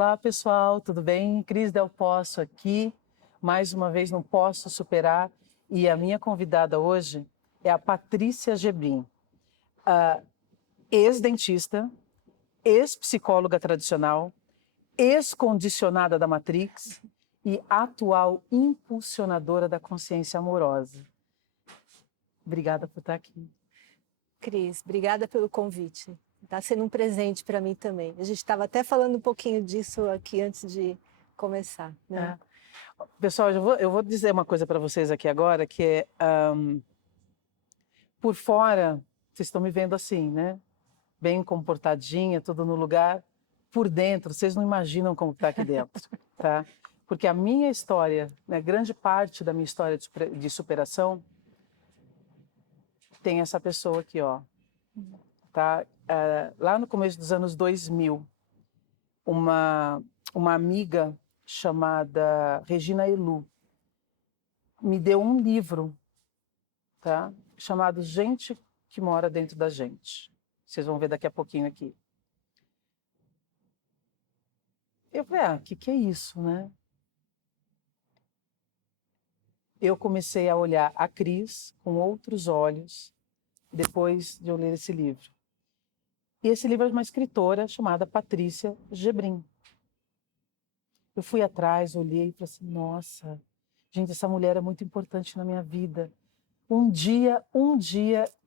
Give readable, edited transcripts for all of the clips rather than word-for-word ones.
Olá, pessoal, tudo bem? Cris Del Poço aqui, mais uma vez no Posso Superar, e a minha convidada hoje é a Patrícia Gebrim, ex-dentista, ex-psicóloga tradicional, ex-condicionada da Matrix e atual impulsionadora da consciência amorosa. Obrigada por estar aqui. Cris, obrigada pelo convite. Está sendo um presente para mim também. A gente estava até falando um pouquinho disso aqui antes de começar, né? Pessoal, eu vou dizer uma coisa para vocês aqui agora, que é, por fora, vocês estão me vendo assim, né? Bem comportadinha, tudo no lugar. Por dentro, vocês não imaginam como está aqui dentro, tá? Porque a minha história, né, grande parte da minha história de superação, tem essa pessoa aqui, ó. Tá? Lá no começo dos anos 2000, uma amiga chamada Regina Elu me deu um livro, tá? Chamado Gente que Mora Dentro da Gente. Vocês vão ver daqui a pouquinho aqui. Eu falei, o que é isso, né? Eu comecei a olhar a Cris com outros olhos depois de eu ler esse livro. E esse livro é de uma escritora chamada Patrícia Gebrim. Eu fui atrás, olhei e falei assim, nossa, gente, essa mulher é muito importante na minha vida. Um dia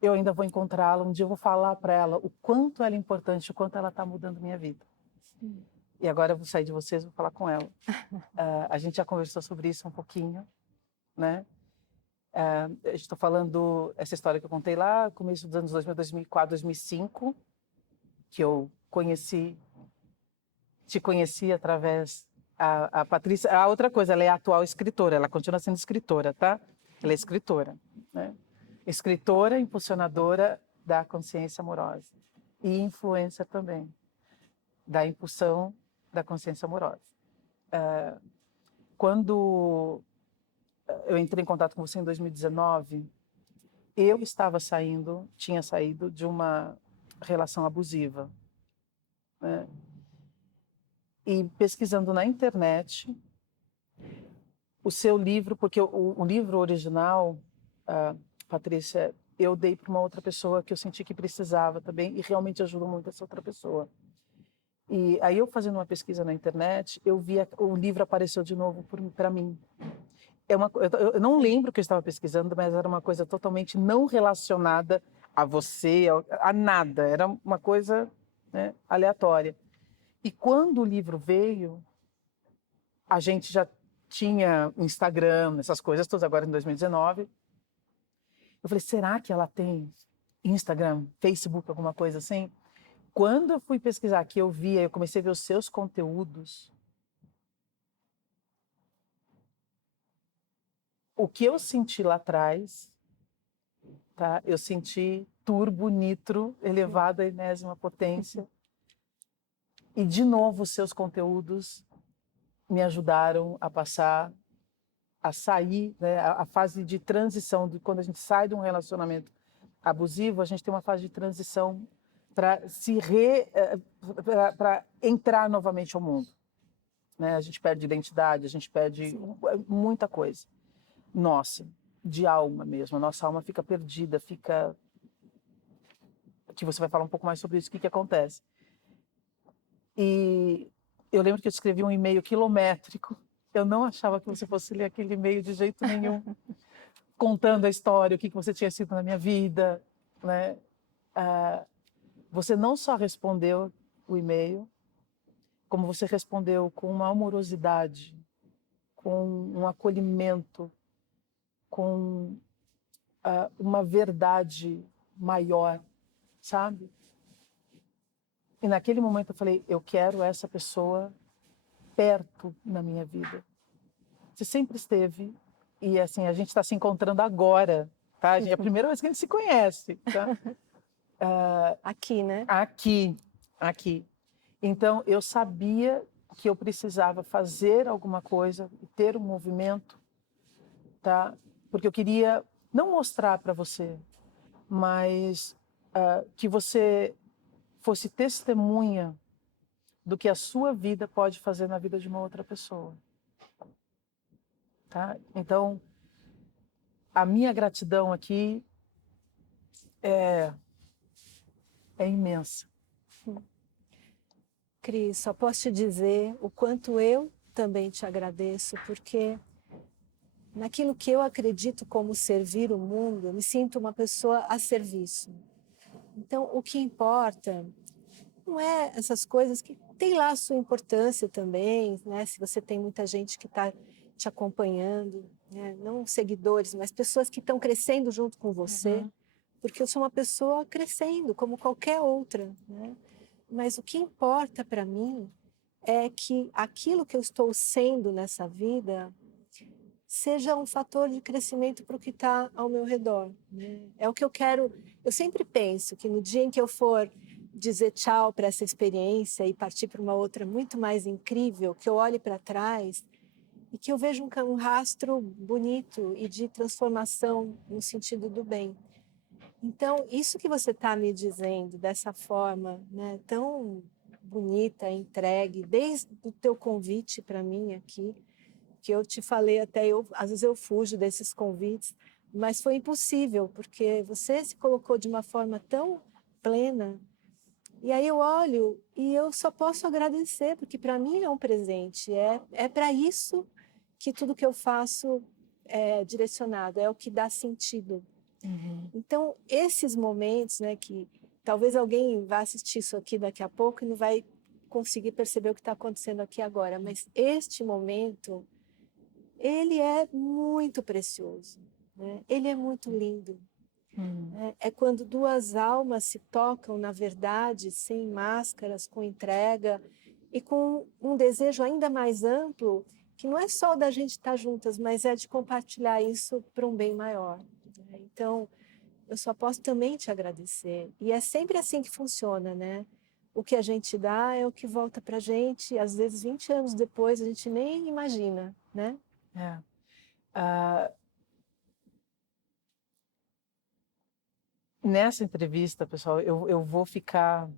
eu ainda vou encontrá-la, um dia eu vou falar para ela o quanto ela é importante, o quanto ela está mudando minha vida. Sim. E agora eu vou sair de vocês e vou falar com ela. A gente já conversou sobre isso um pouquinho, né? Estou falando essa história que eu contei lá, começo dos anos 2000, 2004, 2005, que eu te conheci através a Patrícia. A outra coisa, ela é a atual escritora, ela continua sendo escritora, tá? Ela é escritora, né? Escritora, impulsionadora da consciência amorosa e influencer também da impulsão da consciência amorosa. Quando eu entrei em contato com você em 2019, eu tinha saído de uma relação abusiva, né? E pesquisando na internet, o seu livro, porque o livro original, Patrícia, eu dei para uma outra pessoa que eu senti que precisava também e realmente ajudou muito essa outra pessoa. E aí eu fazendo uma pesquisa na internet, eu vi o livro apareceu de novo para mim. Eu não lembro o que eu estava pesquisando, mas era uma coisa totalmente não relacionada a você, a nada. Era uma coisa, né, aleatória. E quando o livro veio, a gente já tinha Instagram, essas coisas todas, agora em 2019. Eu falei, será que ela tem Instagram, Facebook, alguma coisa assim? Quando eu fui pesquisar aqui, eu comecei a ver os seus conteúdos. O que eu senti lá atrás, tá? Eu senti turbo, nitro, elevado à enésima potência. E, de novo, os seus conteúdos me ajudaram a passar, a sair, né, a fase de transição, quando a gente sai de um relacionamento abusivo, a gente tem uma fase de transição para entrar novamente ao mundo, né? A gente perde identidade, a gente perde muita coisa. Nossa, de alma mesmo. A nossa alma fica perdida, que você vai falar um pouco mais sobre isso, o que acontece. E eu lembro que eu escrevi um e-mail quilométrico. Eu não achava que você fosse ler aquele e-mail de jeito nenhum, contando a história, o que você tinha sido na minha vida, né? Você não só respondeu o e-mail, como você respondeu com uma amorosidade, com um acolhimento, com uma verdade maior, sabe? E naquele momento eu falei, eu quero essa pessoa perto na minha vida. Você sempre esteve, e assim, a gente está se encontrando agora, tá? É a primeira vez que a gente se conhece, tá? Aqui, né? Aqui. Então, eu sabia que eu precisava fazer alguma coisa, ter um movimento, tá? Porque eu queria não mostrar para você, mas que você fosse testemunha do que a sua vida pode fazer na vida de uma outra pessoa. Tá? Então, a minha gratidão aqui é imensa. Cris, só posso te dizer o quanto eu também te agradeço, porque naquilo que eu acredito como servir o mundo, eu me sinto uma pessoa a serviço. Então, o que importa não é essas coisas que tem lá a sua importância também, né? Se você tem muita gente que está te acompanhando, né? Não seguidores, mas pessoas que estão crescendo junto com você, porque eu sou uma pessoa crescendo, como qualquer outra, né? Mas o que importa para mim é que aquilo que eu estou sendo nessa vida seja um fator de crescimento para o que está ao meu redor, né? É o que eu quero. Eu sempre penso que no dia em que eu for dizer tchau para essa experiência e partir para uma outra muito mais incrível, que eu olhe para trás e que eu veja um rastro bonito e de transformação no sentido do bem. Então, isso que você está me dizendo dessa forma, né, tão bonita, entregue, desde o teu convite para mim aqui, que eu te falei até, às vezes eu fujo desses convites, mas foi impossível, porque você se colocou de uma forma tão plena, e aí eu olho e eu só posso agradecer, porque para mim é um presente, é para isso que tudo que eu faço é direcionado, é o que dá sentido. Então, esses momentos, né, que talvez alguém vá assistir isso aqui daqui a pouco e não vai conseguir perceber o que está acontecendo aqui agora, mas este momento, ele é muito precioso, né? Ele é muito lindo. É quando duas almas se tocam, na verdade, sem máscaras, com entrega e com um desejo ainda mais amplo, que não é só da gente estar juntas, mas é de compartilhar isso para um bem maior, né? Então, eu só posso também te agradecer. E é sempre assim que funciona, né? O que a gente dá é o que volta para a gente, às vezes 20 anos depois a gente nem imagina, né? Nessa entrevista, pessoal, eu vou ficar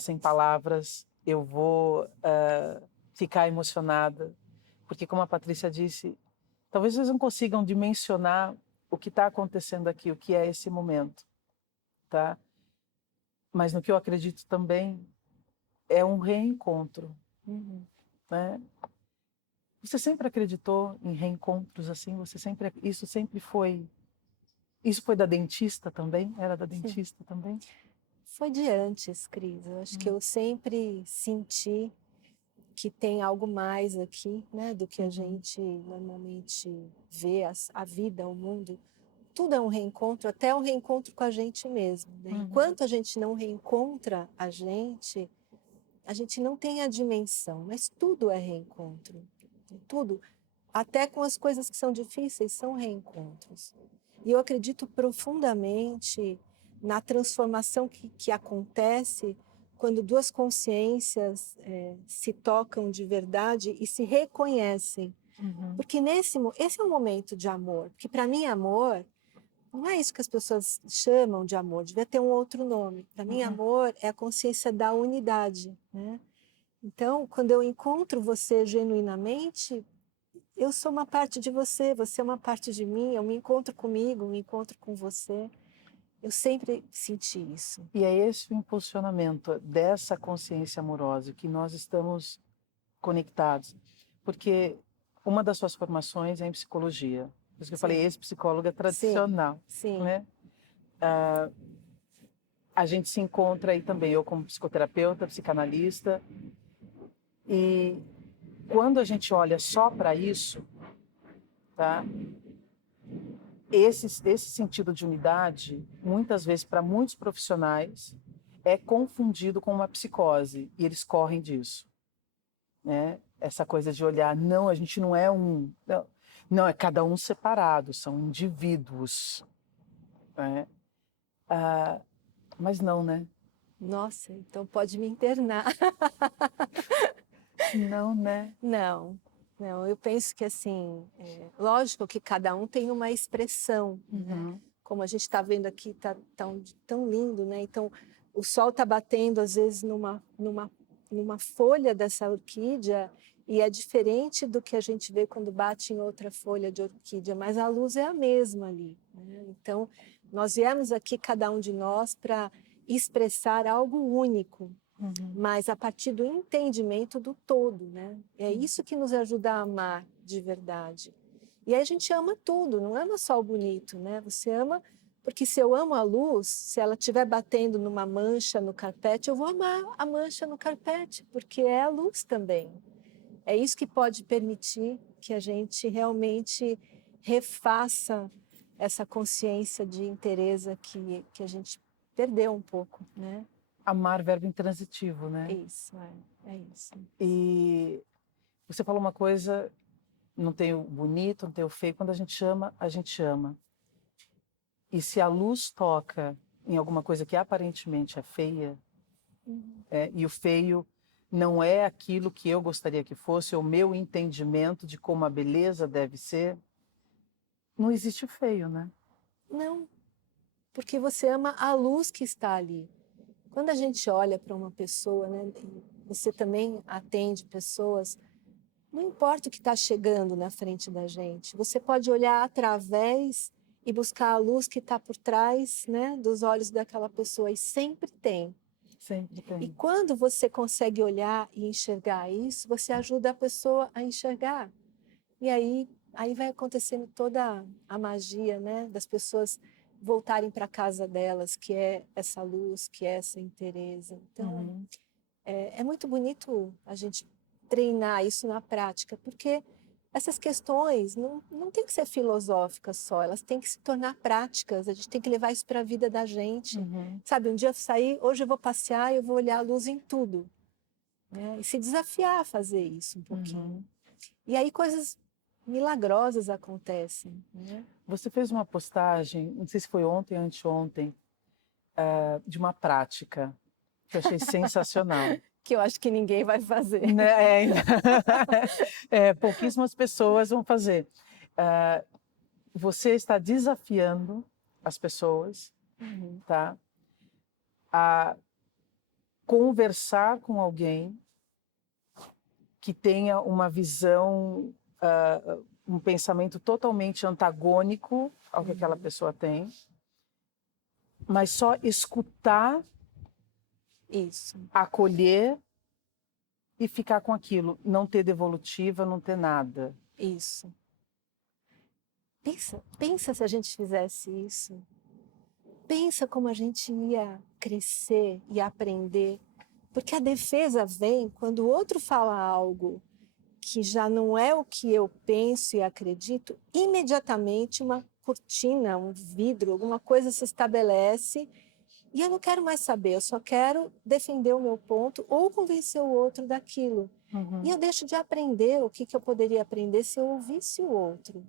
sem palavras, eu vou ficar emocionada, porque como a Patrícia disse, talvez vocês não consigam dimensionar o que está acontecendo aqui, o que é esse momento, tá? Mas no que eu acredito também é um reencontro, né? Você sempre acreditou em reencontros assim? Isso foi da dentista também? Era da dentista também? Foi de antes, Cris. Eu acho que eu sempre senti que tem algo mais aqui, né, do que a gente normalmente vê, a vida, o mundo. Tudo é um reencontro, até um reencontro com a gente mesmo, né? Enquanto a gente não reencontra a gente não tem a dimensão, mas tudo é reencontro. Tudo, até com as coisas que são difíceis, são reencontros. E eu acredito profundamente na transformação que acontece quando duas consciências se tocam de verdade e se reconhecem. Porque esse é um momento de amor. Porque para mim, amor não é isso que as pessoas chamam de amor, devia ter um outro nome. Para mim, amor é a consciência da unidade, né? Então, quando eu encontro você genuinamente, eu sou uma parte de você, você é uma parte de mim, eu me encontro comigo, me encontro com você. Eu sempre senti isso. E é esse o impulsionamento dessa consciência amorosa que nós estamos conectados. Porque uma das suas formações é em psicologia. Por isso que eu falei, ex-psicóloga tradicional. Sim. Né? A gente se encontra aí também, eu como psicoterapeuta, psicanalista. E quando a gente olha só para isso, tá? Esse sentido de unidade, muitas vezes para muitos profissionais, é confundido com uma psicose, e eles correm disso, né? Essa coisa de olhar, não, a gente não é não, é cada um separado, são indivíduos, né? Mas não, né? Nossa, então pode me internar. Não, né? Não, eu penso que assim, lógico que cada um tem uma expressão, né? Como a gente está vendo aqui, está tão lindo, né? Então, o sol está batendo às vezes numa numa folha dessa orquídea e é diferente do que a gente vê quando bate em outra folha de orquídea, mas a luz é a mesma ali, né? Então, nós viemos aqui, cada um de nós, para expressar algo único, mas a partir do entendimento do todo, né? É isso que nos ajuda a amar de verdade. E aí a gente ama tudo, não ama só o bonito, né? Você ama, porque se eu amo a luz, se ela estiver batendo numa mancha no carpete, eu vou amar a mancha no carpete, porque é a luz também. É isso que pode permitir que a gente realmente refaça essa consciência de inteireza que a gente perdeu um pouco, né? Amar, verbo intransitivo, né? Isso, é isso. E você falou uma coisa, não tem o bonito, não tem o feio. Quando a gente ama, a gente ama. E se a luz toca em alguma coisa que aparentemente é feia, e o feio não é aquilo que eu gostaria que fosse, ou o meu entendimento de como a beleza deve ser, não existe o feio, né? Não, porque você ama a luz que está ali. Quando a gente olha para uma pessoa, né, você também atende pessoas, não importa o que está chegando na frente da gente, você pode olhar através e buscar a luz que está por trás, né, dos olhos daquela pessoa, e sempre tem. Sempre E tem. quando você consegue olhar e enxergar isso, você ajuda a pessoa a enxergar. E aí vai acontecendo toda a magia, né, das pessoas voltarem para a casa delas, que é essa luz, que é essa inteireza. Então, é muito bonito a gente treinar isso na prática, porque essas questões não tem que ser filosóficas só, elas têm que se tornar práticas, a gente tem que levar isso para a vida da gente. Sabe, um dia eu sair, hoje eu vou passear e eu vou olhar a luz em tudo, né? E se desafiar a fazer isso um pouquinho. E aí coisas milagrosas acontecem, né? Você fez uma postagem, não sei se foi ontem ou anteontem, de uma prática que eu achei sensacional. Que eu acho que ninguém vai fazer. Né? Pouquíssimas pessoas vão fazer. Você está desafiando as pessoas, tá, a conversar com alguém que tenha uma visão, um pensamento totalmente antagônico ao que aquela pessoa tem, mas só escutar, Isso. acolher e ficar com aquilo, não ter devolutiva, não ter nada. Isso. Pensa se a gente fizesse isso. Pensa como a gente ia crescer e aprender. Porque a defesa vem quando o outro fala algo que já não é o que eu penso e acredito, imediatamente uma cortina, um vidro, alguma coisa se estabelece e eu não quero mais saber, eu só quero defender o meu ponto ou convencer o outro daquilo. E eu deixo de aprender o que eu poderia aprender se eu ouvisse o outro.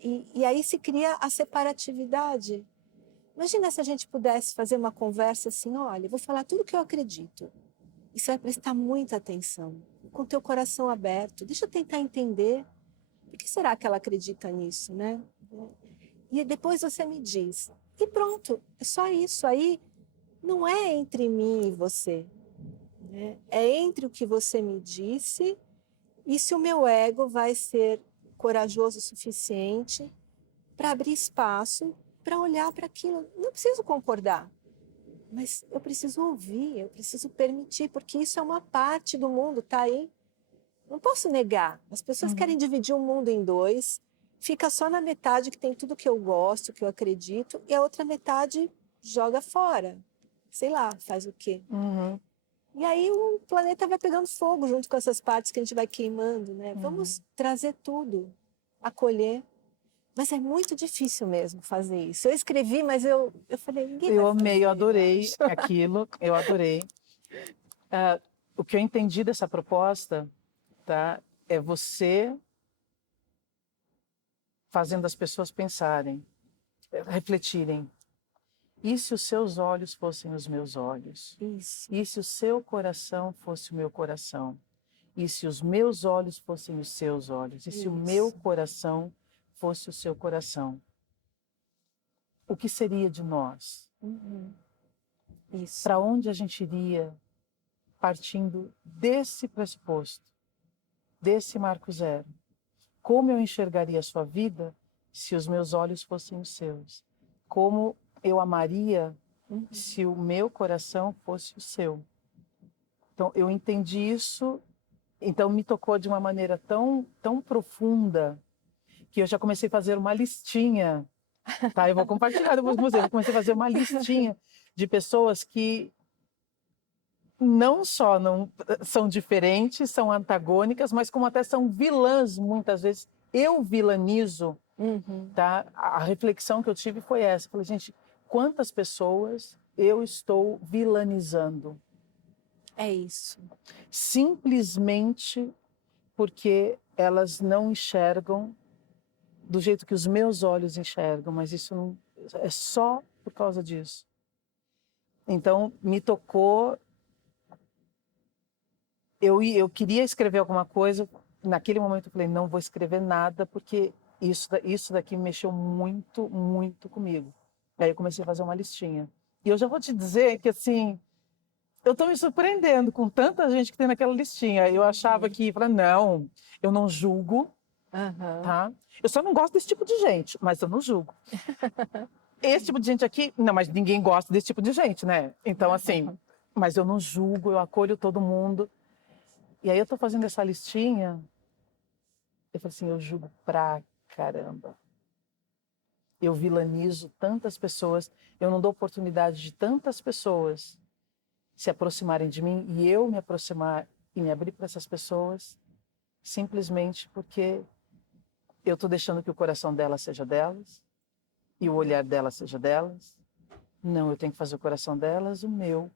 E aí se cria a separatividade. Imagina se a gente pudesse fazer uma conversa assim, olha, eu vou falar tudo o que eu acredito. E você vai prestar muita atenção, com o teu coração aberto. Deixa eu tentar entender. Por que será que ela acredita nisso, né? E depois você me diz. E pronto, é só isso. Aí não é entre mim e você, né? É entre o que você me disse e se o meu ego vai ser corajoso o suficiente para abrir espaço para olhar para aquilo. Não preciso concordar, mas eu preciso ouvir, eu preciso permitir, porque isso é uma parte do mundo, tá aí. Não posso negar. As pessoas querem dividir o mundo em dois, fica só na metade que tem tudo que eu gosto, que eu acredito, e a outra metade joga fora. Sei lá, faz o quê? E aí o planeta vai pegando fogo junto com essas partes que a gente vai queimando, né? Vamos trazer tudo, acolher. Mas é muito difícil mesmo fazer isso. Eu escrevi, mas eu falei, ninguém vai Eu fazer. amei, eu adorei acho. aquilo, eu adorei. O que eu entendi dessa proposta, tá, é você fazendo as pessoas pensarem, refletirem. E se os seus olhos fossem os meus olhos? Isso. E se o seu coração fosse o meu coração? E se os meus olhos fossem os seus olhos? E se o meu coração fosse o seu coração? O que seria de nós? Isso. Para onde a gente iria? partindo desse pressuposto, desse marco zero. Como eu enxergaria a sua vida se os meus olhos fossem os seus? Como eu amaria se o meu coração fosse o seu? Então, eu entendi isso, então me tocou de uma maneira tão profunda que eu já comecei a fazer uma listinha, tá? Eu vou compartilhar depois com você. Eu comecei a fazer uma listinha de pessoas que não só não são diferentes, são antagônicas, mas como até são vilãs muitas vezes. Eu vilanizo, tá? A reflexão que eu tive foi essa. Eu falei, gente, quantas pessoas eu estou vilanizando? É isso. Simplesmente porque elas não enxergam do jeito que os meus olhos enxergam, mas isso não é só por causa disso. Então, me tocou. Eu queria escrever alguma coisa, naquele momento eu falei, não vou escrever nada, porque isso daqui mexeu muito, muito comigo. Aí eu comecei a fazer uma listinha. E eu já vou te dizer que, assim, eu estou me surpreendendo com tanta gente que tem naquela listinha. Eu achava que, não, eu não julgo, tá? Eu só não gosto desse tipo de gente, mas eu não julgo. Esse tipo de gente aqui, não, mas ninguém gosta desse tipo de gente, né? Então, assim, mas eu não julgo, eu acolho todo mundo. E aí eu tô fazendo essa listinha, eu falei assim, eu julgo pra caramba. Eu vilanizo tantas pessoas, eu não dou oportunidade de tantas pessoas se aproximarem de mim e eu me aproximar e me abrir para essas pessoas, simplesmente porque eu tô deixando que o coração delas seja delas e o olhar delas seja delas. Não, eu tenho que fazer o coração delas o meu,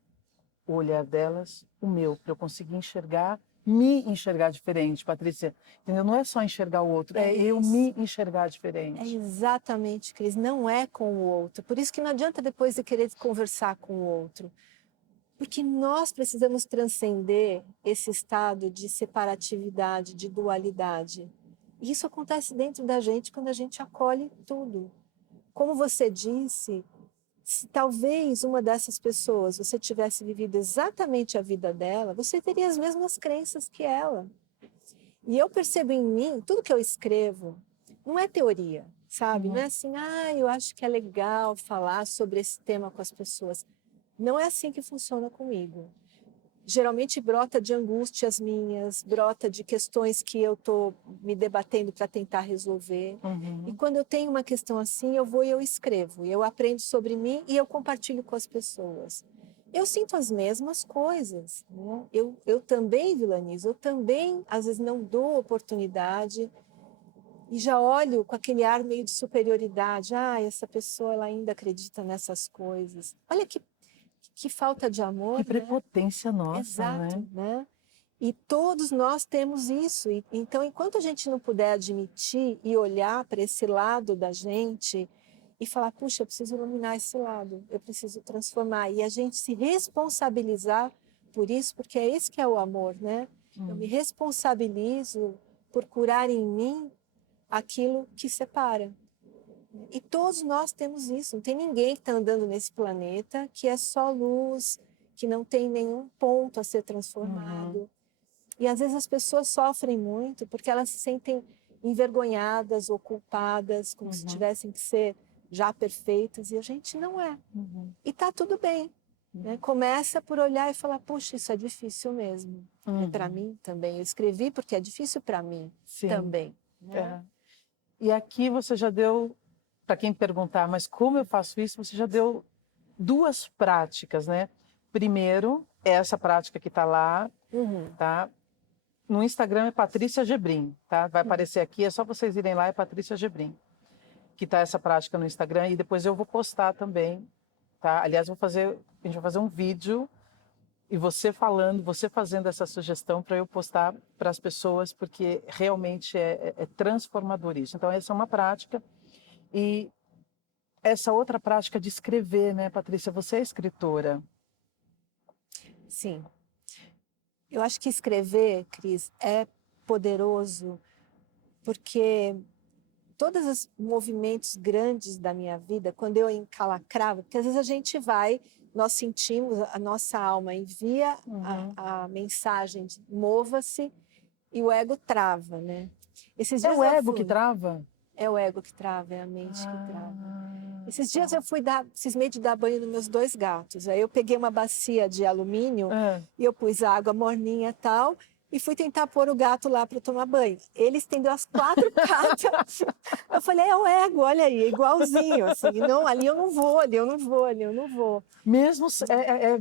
o olhar delas o meu, para eu conseguir enxergar, me enxergar diferente, Patrícia. Entendeu? Não é só enxergar o outro, é eu me enxergar É diferente. exatamente, Cris. Não é com o outro. Por isso que não adianta depois de querer conversar com o outro. Porque nós precisamos transcender esse estado de separatividade, de dualidade. E isso acontece dentro da gente quando a gente acolhe tudo. Como você disse, se talvez uma dessas pessoas você tivesse vivido exatamente a vida dela, você teria as mesmas crenças que ela. E eu percebo em mim, tudo que eu escrevo, não é teoria, sabe? Não é assim, eu acho que é legal falar sobre esse tema com as pessoas. Não é assim que funciona comigo. Geralmente brota de angústias minhas, brota de questões que eu estou me debatendo para tentar resolver. E quando eu tenho uma questão assim, eu vou e eu escrevo. Eu aprendo sobre mim e eu compartilho com as pessoas. Eu sinto as mesmas coisas. Né? Eu também vilanizo, eu também às vezes não dou oportunidade e já olho com aquele ar meio de superioridade. Essa pessoa ela ainda acredita nessas coisas. Olha que falta de amor, Que prepotência né? nossa, Exato, né? né? E todos nós temos isso. Então, enquanto a gente não puder admitir e olhar para esse lado da gente e falar, puxa, eu preciso iluminar esse lado, eu preciso transformar. E a gente se responsabilizar por isso, porque é esse que é o amor, né? Eu me responsabilizo por curar em mim aquilo que separa. E todos nós temos isso. Não tem ninguém que está andando nesse planeta que é só luz, que não tem nenhum ponto a ser transformado. E às vezes as pessoas sofrem muito porque elas se sentem envergonhadas ou culpadas, como se tivessem que ser já perfeitas, e a gente não é. E tá tudo bem. Né? Começa por olhar e falar, puxa, isso é difícil mesmo. É para mim também. Eu escrevi porque é difícil para mim também. Né? E aqui você já deu, para quem perguntar, mas como eu faço isso, você já deu duas práticas, né? Primeiro, essa prática que está lá, tá? No Instagram é Patrícia Gebrim, tá? Vai aparecer aqui, é só vocês irem lá, é Patrícia Gebrim, que tá essa prática no Instagram, e depois eu vou postar também, tá? Aliás, a gente vai fazer um vídeo e você falando, você fazendo essa sugestão para eu postar para as pessoas, porque realmente é transformador isso. Então, essa é uma prática. E essa outra prática de escrever, né, Patrícia? Você é escritora. Sim. Eu acho que escrever, Cris, é poderoso porque todos os movimentos grandes da minha vida, quando eu encalacrava, porque às vezes a gente vai nós sentimos, a nossa alma envia a mensagem de mova-se e o ego trava, né? Esses É dias o eu ego fui. que trava? É o ego que trava, é a mente que trava. Esses dias Tá. eu cismei de dar banho nos meus 2 gatos. Aí eu peguei uma bacia de alumínio e eu pus água morninha e tal, e fui tentar pôr o gato lá para tomar banho. Ele estendeu as 4 patas. Eu falei, é o ego, olha aí, igualzinho. Assim, não, ali eu não vou, ali eu não vou, ali eu não vou. Mesmo,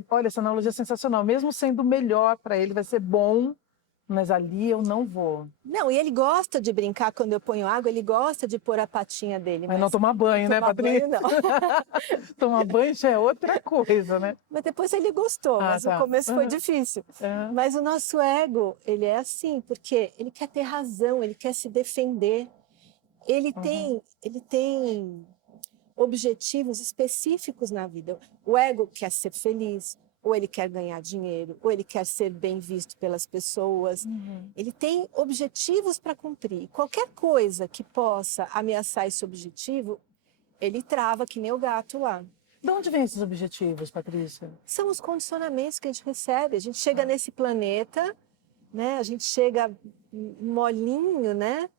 olha, essa analogia é sensacional. Mesmo sendo melhor para ele, vai ser bom, mas ali eu não vou. Não, e ele gosta de brincar quando eu ponho água, ele gosta de pôr a patinha dele. Mas não tomar banho, né, tomar Patrícia? banho, não. Tomar banho já é outra coisa, né? Mas depois ele gostou, mas o Tá. começo foi difícil. Mas o nosso ego, ele é assim, porque ele quer ter razão, ele quer se defender. Ele tem objetivos específicos na vida. O ego quer ser feliz, ou ele quer ganhar dinheiro, ou ele quer ser bem visto pelas pessoas. Ele tem objetivos para cumprir. Qualquer coisa que possa ameaçar esse objetivo, ele trava, que nem o gato lá. De onde vêm esses objetivos, Patrícia? São os condicionamentos que a gente recebe. A gente chega nesse planeta, né? A gente chega molinho, né?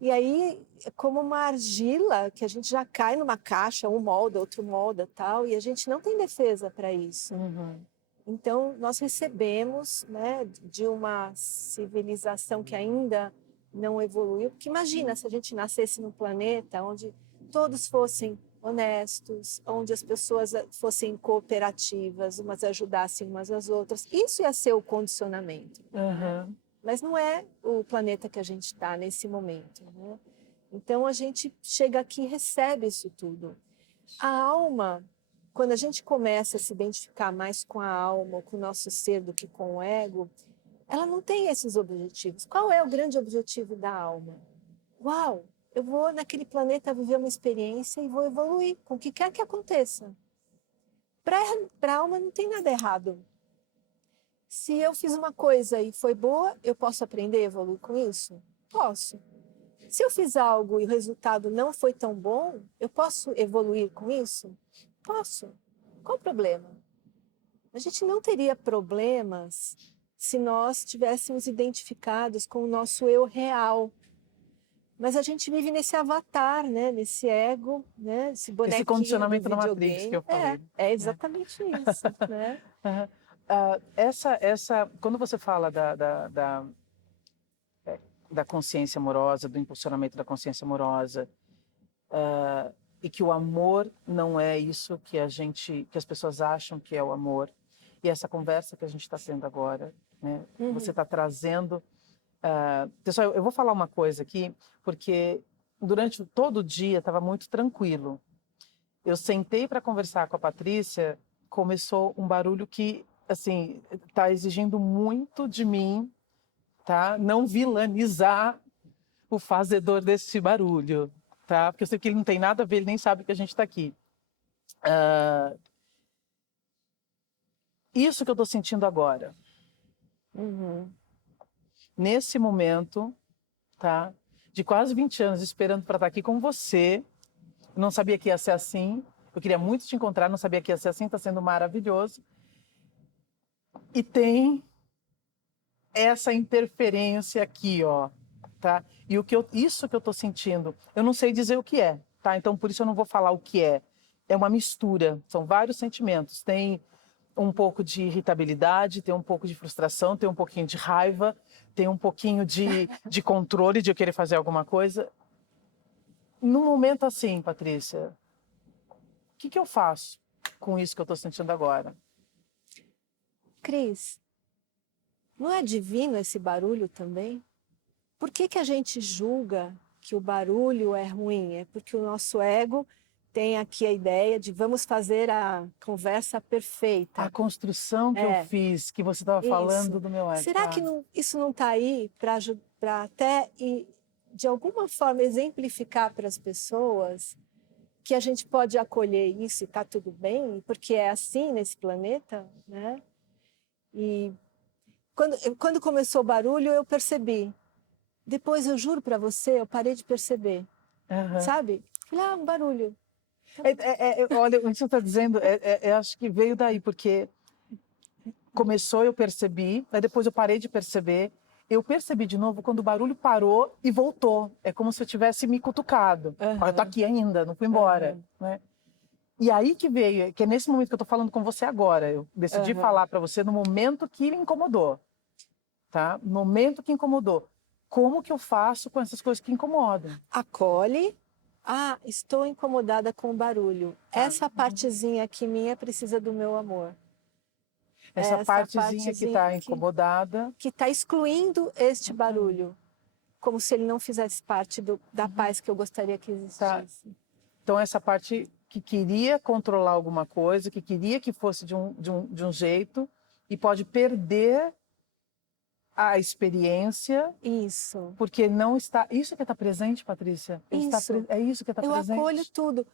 E aí é como uma argila que a gente já cai numa caixa, um molda, outro molda, tal, e a gente não tem defesa para isso. Então nós recebemos, né, de uma civilização que ainda não evoluiu. Porque imagina se a gente nascesse num planeta onde todos fossem honestos, onde as pessoas fossem cooperativas, umas ajudassem umas às outras. Isso ia ser o condicionamento. Né? Mas não é o planeta que a gente está nesse momento. Né? Então a gente chega aqui e recebe isso tudo. A alma, quando a gente começa a se identificar mais com a alma, com o nosso ser do que com o ego, ela não tem esses objetivos. Qual é o grande objetivo da alma? Uau! Eu vou naquele planeta viver uma experiência e vou evoluir com o que quer que aconteça. Para a alma não tem nada errado. Se eu fiz uma coisa e foi boa, eu posso aprender e evoluir com isso? Posso. Se eu fiz algo e o resultado não foi tão bom, eu posso evoluir com isso? Posso. Qual o problema? A gente não teria problemas se nós tivéssemos identificados com o nosso eu real. Mas a gente vive nesse avatar, né? Nesse ego, né? Esse bonequinho, esse condicionamento do da Matrix que eu falei. É exatamente isso, né? Quando você fala da consciência amorosa, do impulsionamento da consciência amorosa, e que o amor não é isso que que as pessoas acham que é o amor, e essa conversa que a gente está tendo agora, né? Você está trazendo. Pessoal, eu vou falar uma coisa aqui, porque durante todo o dia estava muito tranquilo. Eu sentei para conversar com a Patrícia, começou um barulho que, assim, está exigindo muito de mim, tá? Não vilanizar o fazedor desse barulho, tá? Porque eu sei que ele não tem nada a ver, ele nem sabe que a gente está aqui. Isso que eu estou sentindo agora. Nesse momento, tá? De quase 20 anos esperando para estar aqui com você. Não sabia que ia ser assim. Eu queria muito te encontrar, não sabia que ia ser assim, está sendo maravilhoso. E tem essa interferência aqui, ó, tá? E isso que eu estou sentindo, eu não sei dizer o que é, tá? Então por isso eu não vou falar o que é. É uma mistura, são vários sentimentos. Tem um pouco de irritabilidade, tem um pouco de frustração, tem um pouquinho de raiva, tem um pouquinho de controle de eu querer fazer alguma coisa. Num momento assim, Patrícia, o que eu faço com isso que eu estou sentindo agora? Cris, não é divino esse barulho também? Por que a gente julga que o barulho é ruim? É porque o nosso ego tem aqui a ideia de vamos fazer a conversa perfeita. A construção que eu fiz, que você estava falando do meu ego. Será que isso não está aí para até, de alguma forma, exemplificar para as pessoas que a gente pode acolher isso e está tudo bem, porque é assim nesse planeta, né? E quando começou o barulho, eu percebi. Depois, eu juro para você, eu parei de perceber, sabe? Falei, um barulho. Olha, o que você está dizendo, acho que veio daí, porque começou, eu percebi, aí depois eu parei de perceber, eu percebi de novo quando o barulho parou e voltou. É como se eu tivesse me cutucado. Olha, eu tô aqui ainda, não fui embora, né? E aí que veio, que é nesse momento que eu estou falando com você agora. Eu decidi falar para você no momento que me incomodou, tá? No momento que incomodou. Como que eu faço com essas coisas que incomodam? Acolhe. Ah, estou incomodada com o barulho. Essa partezinha aqui minha precisa do meu amor. Essa partezinha que está incomodada. Que está excluindo este barulho. Como se ele não fizesse parte da paz que eu gostaria que existisse. Tá. Então, essa parte que queria controlar alguma coisa, que queria que fosse de um jeito, e pode perder a experiência. Isso. Porque não está. Isso que está presente, Patrícia? Isso. É isso que está presente. Eu acolho tudo.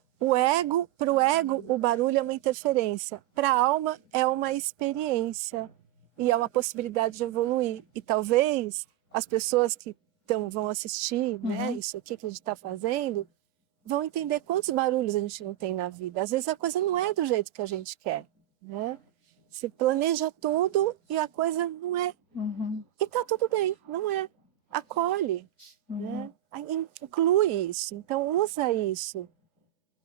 Para o ego, o barulho é uma interferência. Para a alma, é uma experiência. E é uma possibilidade de evoluir. E talvez as pessoas que vão assistir isso aqui que a gente está fazendo, vão entender quantos barulhos a gente não tem na vida. Às vezes a coisa não é do jeito que a gente quer, né? Você planeja tudo e a coisa não é. E tá tudo bem, não é. Acolhe, né? Inclui isso. Então usa isso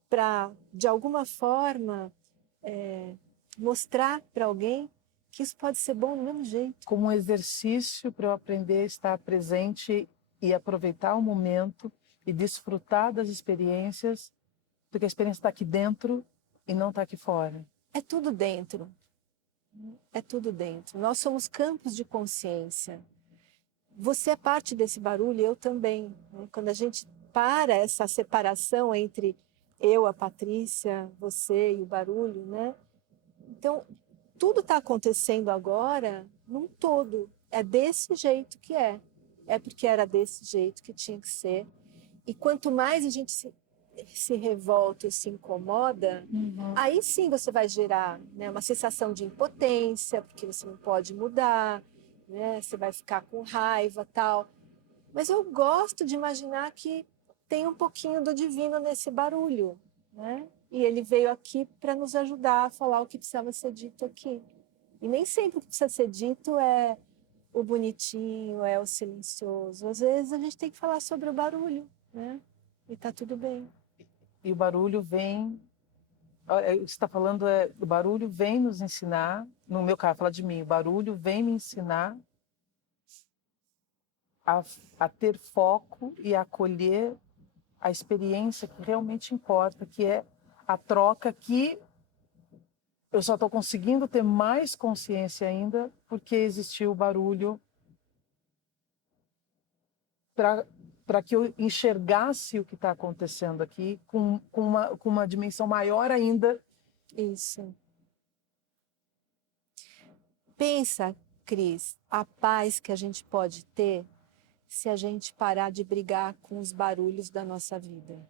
para, de alguma forma, mostrar para alguém que isso pode ser bom do mesmo jeito. Como um exercício para eu aprender a estar presente e aproveitar o momento e desfrutar das experiências, porque a experiência está aqui dentro e não está aqui fora. É tudo dentro. É tudo dentro. Nós somos campos de consciência. Você é parte desse barulho, eu também. Quando a gente para essa separação entre eu, a Patrícia, você e o barulho, né? Então, tudo está acontecendo agora num todo. É desse jeito que é. É porque era desse jeito que tinha que ser. E quanto mais a gente se revolta e se incomoda, aí sim você vai gerar, né, uma sensação de impotência, porque você não pode mudar, né, você vai ficar com raiva, tal. Mas eu gosto de imaginar que tem um pouquinho do divino nesse barulho, né? E ele veio aqui para nos ajudar a falar o que precisava ser dito aqui. E nem sempre o que precisa ser dito é o bonitinho, é o silencioso. Às vezes a gente tem que falar sobre o barulho, né? E tá tudo bem. E o barulho vem. O que você está falando o barulho vem nos ensinar. No meu caso, fala de mim. O barulho vem me ensinar a ter foco e a acolher a experiência que realmente importa, que é a troca que eu só estou conseguindo ter mais consciência ainda porque existiu o barulho para que eu enxergasse o que está acontecendo aqui com uma dimensão maior ainda. Isso. Pensa, Cris, a paz que a gente pode ter se a gente parar de brigar com os barulhos da nossa vida.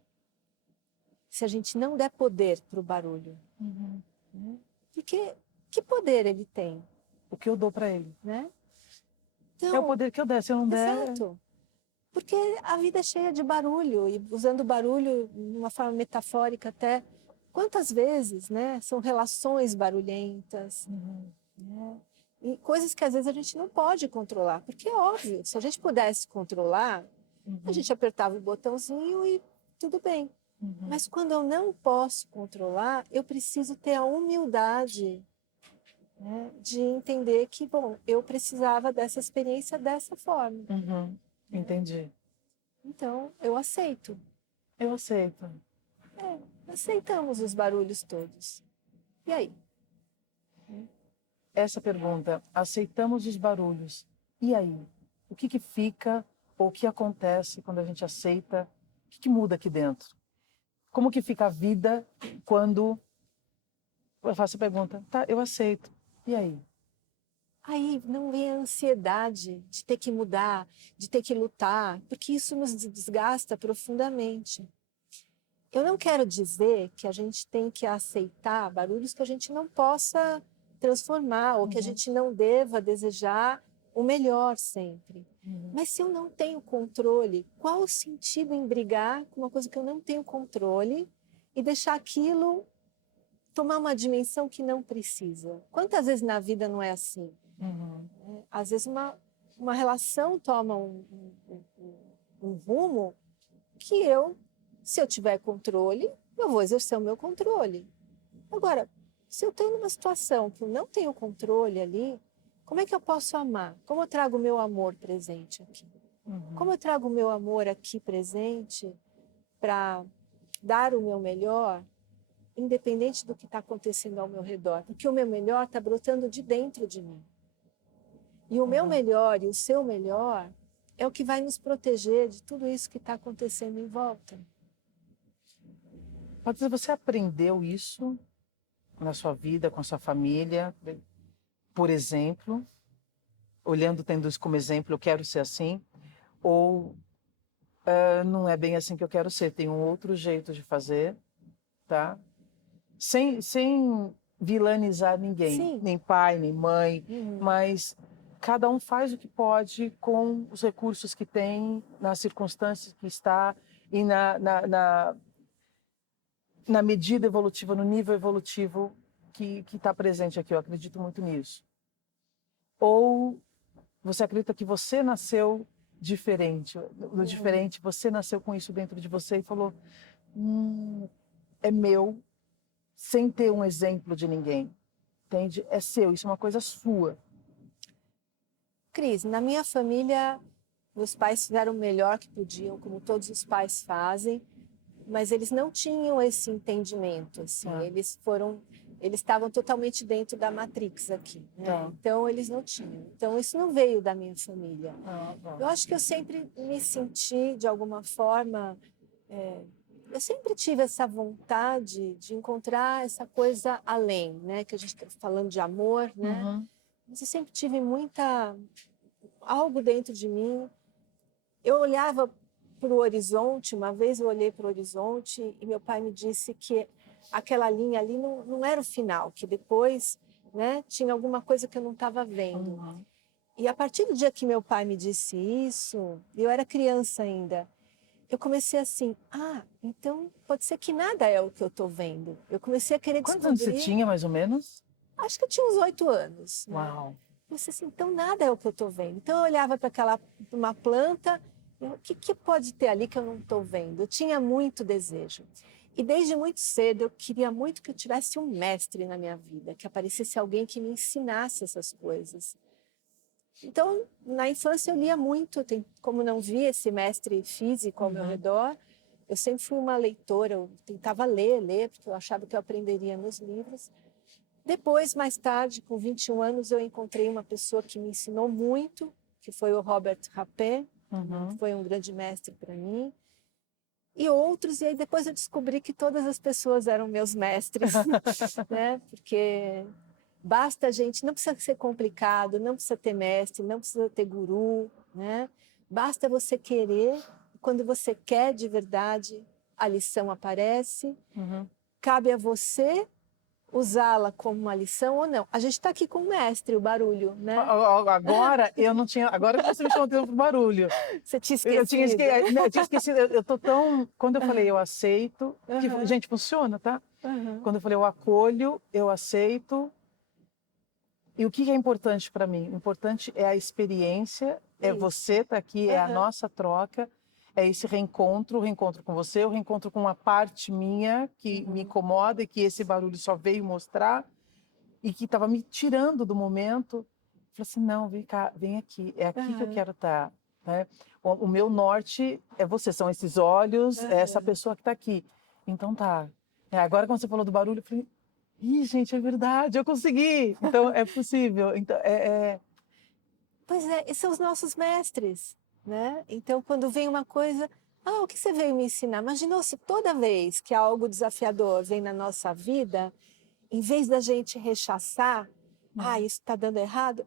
Se a gente não der poder para o barulho. Né? Porque que poder ele tem? O que eu dou para ele. Né? Então, é o poder que eu der, se eu não der... Exato. Porque a vida é cheia de barulho, e usando o barulho de uma forma metafórica até, quantas vezes, né? São relações barulhentas, né? E coisas que às vezes a gente não pode controlar, porque é óbvio, se a gente pudesse controlar, a gente apertava o botãozinho e tudo bem. Mas quando eu não posso controlar, eu preciso ter a humildade, né, de entender que, bom, eu precisava dessa experiência dessa forma. Entendi. Então, eu aceito. Eu aceito. Aceitamos os barulhos todos. E aí? Essa pergunta, aceitamos os barulhos. E aí? O que fica ou o que acontece quando a gente aceita? O que muda aqui dentro? Como que fica a vida quando eu faço a pergunta, tá, eu aceito. E aí? Aí não vem a ansiedade de ter que mudar, de ter que lutar, porque isso nos desgasta profundamente. Eu não quero dizer que a gente tem que aceitar barulhos que a gente não possa transformar, ou que a gente não deva desejar o melhor sempre. Mas se eu não tenho controle, qual o sentido em brigar com uma coisa que eu não tenho controle e deixar aquilo tomar uma dimensão que não precisa. Quantas vezes na vida não é assim? Às vezes uma relação toma um rumo que se eu tiver controle, eu vou exercer o meu controle. Agora, se eu estou numa situação que eu não tenho controle ali, como é que eu posso amar? Como eu trago o meu amor presente aqui? Como eu trago o meu amor aqui presente para dar o meu melhor, independente do que está acontecendo ao meu redor? Porque o meu melhor está brotando de dentro de mim. E o meu melhor e o seu melhor é o que vai nos proteger de tudo isso que está acontecendo em volta. Pode dizer, você aprendeu isso na sua vida, com a sua família, por exemplo, olhando, tendo isso como exemplo, eu quero ser assim, ou não é bem assim que eu quero ser, tem um outro jeito de fazer, tá? Sem vilanizar ninguém, Sim. nem pai, nem mãe, mas cada um faz o que pode com os recursos que tem, nas circunstâncias que está e na medida evolutiva, no nível evolutivo que está presente aqui. Eu acredito muito nisso. Ou você acredita que você nasceu diferente, no diferente, você nasceu com isso dentro de você e falou, é meu, sem ter um exemplo de ninguém, entende? É seu, isso é uma coisa sua. Cris, na minha família, meus pais fizeram o melhor que podiam, como todos os pais fazem, mas eles não tinham esse entendimento, assim. Eles estavam totalmente dentro da Matrix aqui, né? Então eles não tinham. Então isso não veio da minha família. Eu acho que eu sempre me senti, de alguma forma, eu sempre tive essa vontade de encontrar essa coisa além, né? Que a gente está falando de amor, né? Mas eu sempre tive algo dentro de mim. Eu olhava para o horizonte, uma vez eu olhei para o horizonte e meu pai me disse que aquela linha ali não era o final, que depois, né, tinha alguma coisa que eu não estava vendo. E a partir do dia que meu pai me disse isso, eu era criança ainda, eu comecei assim, então pode ser que nada é o que eu estou vendo. Eu comecei a querer Quantos anos você tinha, mais ou menos? Acho que eu tinha uns 8 anos. Né? Uau! Eu pensei assim, então nada é o que eu estou vendo. Então eu olhava para uma planta, o que pode ter ali que eu não estou vendo? Eu tinha muito desejo. E desde muito cedo eu queria muito que eu tivesse um mestre na minha vida, que aparecesse alguém que me ensinasse essas coisas. Então, na infância eu lia muito, como não via esse mestre físico ao meu redor, eu sempre fui uma leitora, eu tentava ler, porque eu achava que eu aprenderia nos livros. Depois, mais tarde, com 21 anos, eu encontrei uma pessoa que me ensinou muito, que foi o Robert Rapé, que foi um grande mestre para mim, e outros, e aí depois eu descobri que todas as pessoas eram meus mestres, né? Porque basta a gente, não precisa ser complicado, não precisa ter mestre, não precisa ter guru, né? Basta você querer, quando você quer de verdade, a lição aparece, cabe a você usá-la como uma lição ou não. A gente está aqui com o mestre, o barulho, né? Agora eu não tinha. Agora que você me chamou atenção pro barulho. Você tinha esquecido. Eu tinha esquecido. Eu tô tão. Quando eu falei eu aceito, que, gente, funciona, tá? Quando eu falei eu acolho, eu aceito. E o que é importante para mim? O importante é a experiência, é você estar aqui, é a nossa troca, é esse reencontro, o reencontro com você, o reencontro com uma parte minha que me incomoda e que esse barulho só veio mostrar e que estava me tirando do momento. Falei assim, não, vem cá, vem aqui, é aqui que eu quero estar. Né? O meu norte é você, são esses olhos, é essa pessoa que está aqui. Então tá. Agora quando você falou do barulho, eu falei, gente, é verdade, eu consegui. Então é possível. Então, Pois é, esses são os nossos mestres, né? Então, quando vem uma coisa, o que você veio me ensinar? Imaginou se toda vez que algo desafiador vem na nossa vida, em vez da gente rechaçar, isso está dando errado,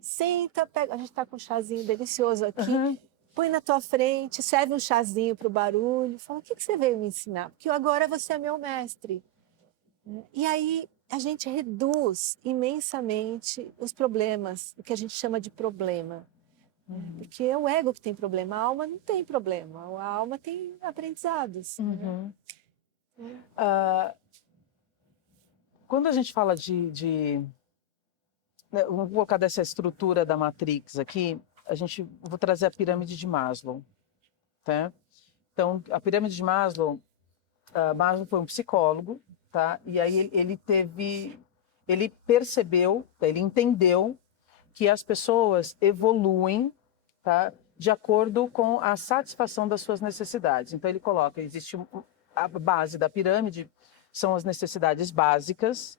senta, pega, a gente está com um chazinho delicioso aqui, põe na tua frente, serve um chazinho para o barulho, fala, o que você veio me ensinar? Porque agora você é meu mestre. E aí a gente reduz imensamente os problemas, o que a gente chama de problema. Porque é o ego que tem problema, a alma não tem problema, a alma tem aprendizados. Quando a gente fala né, vamos colocar dessa estrutura da Matrix aqui, vou trazer a pirâmide de Maslow, tá? Então, a pirâmide de Maslow, Maslow foi um psicólogo, tá? E aí ele percebeu, ele entendeu que as pessoas evoluem, tá? De acordo com a satisfação das suas necessidades. Então ele coloca, existe a base da pirâmide, são as necessidades básicas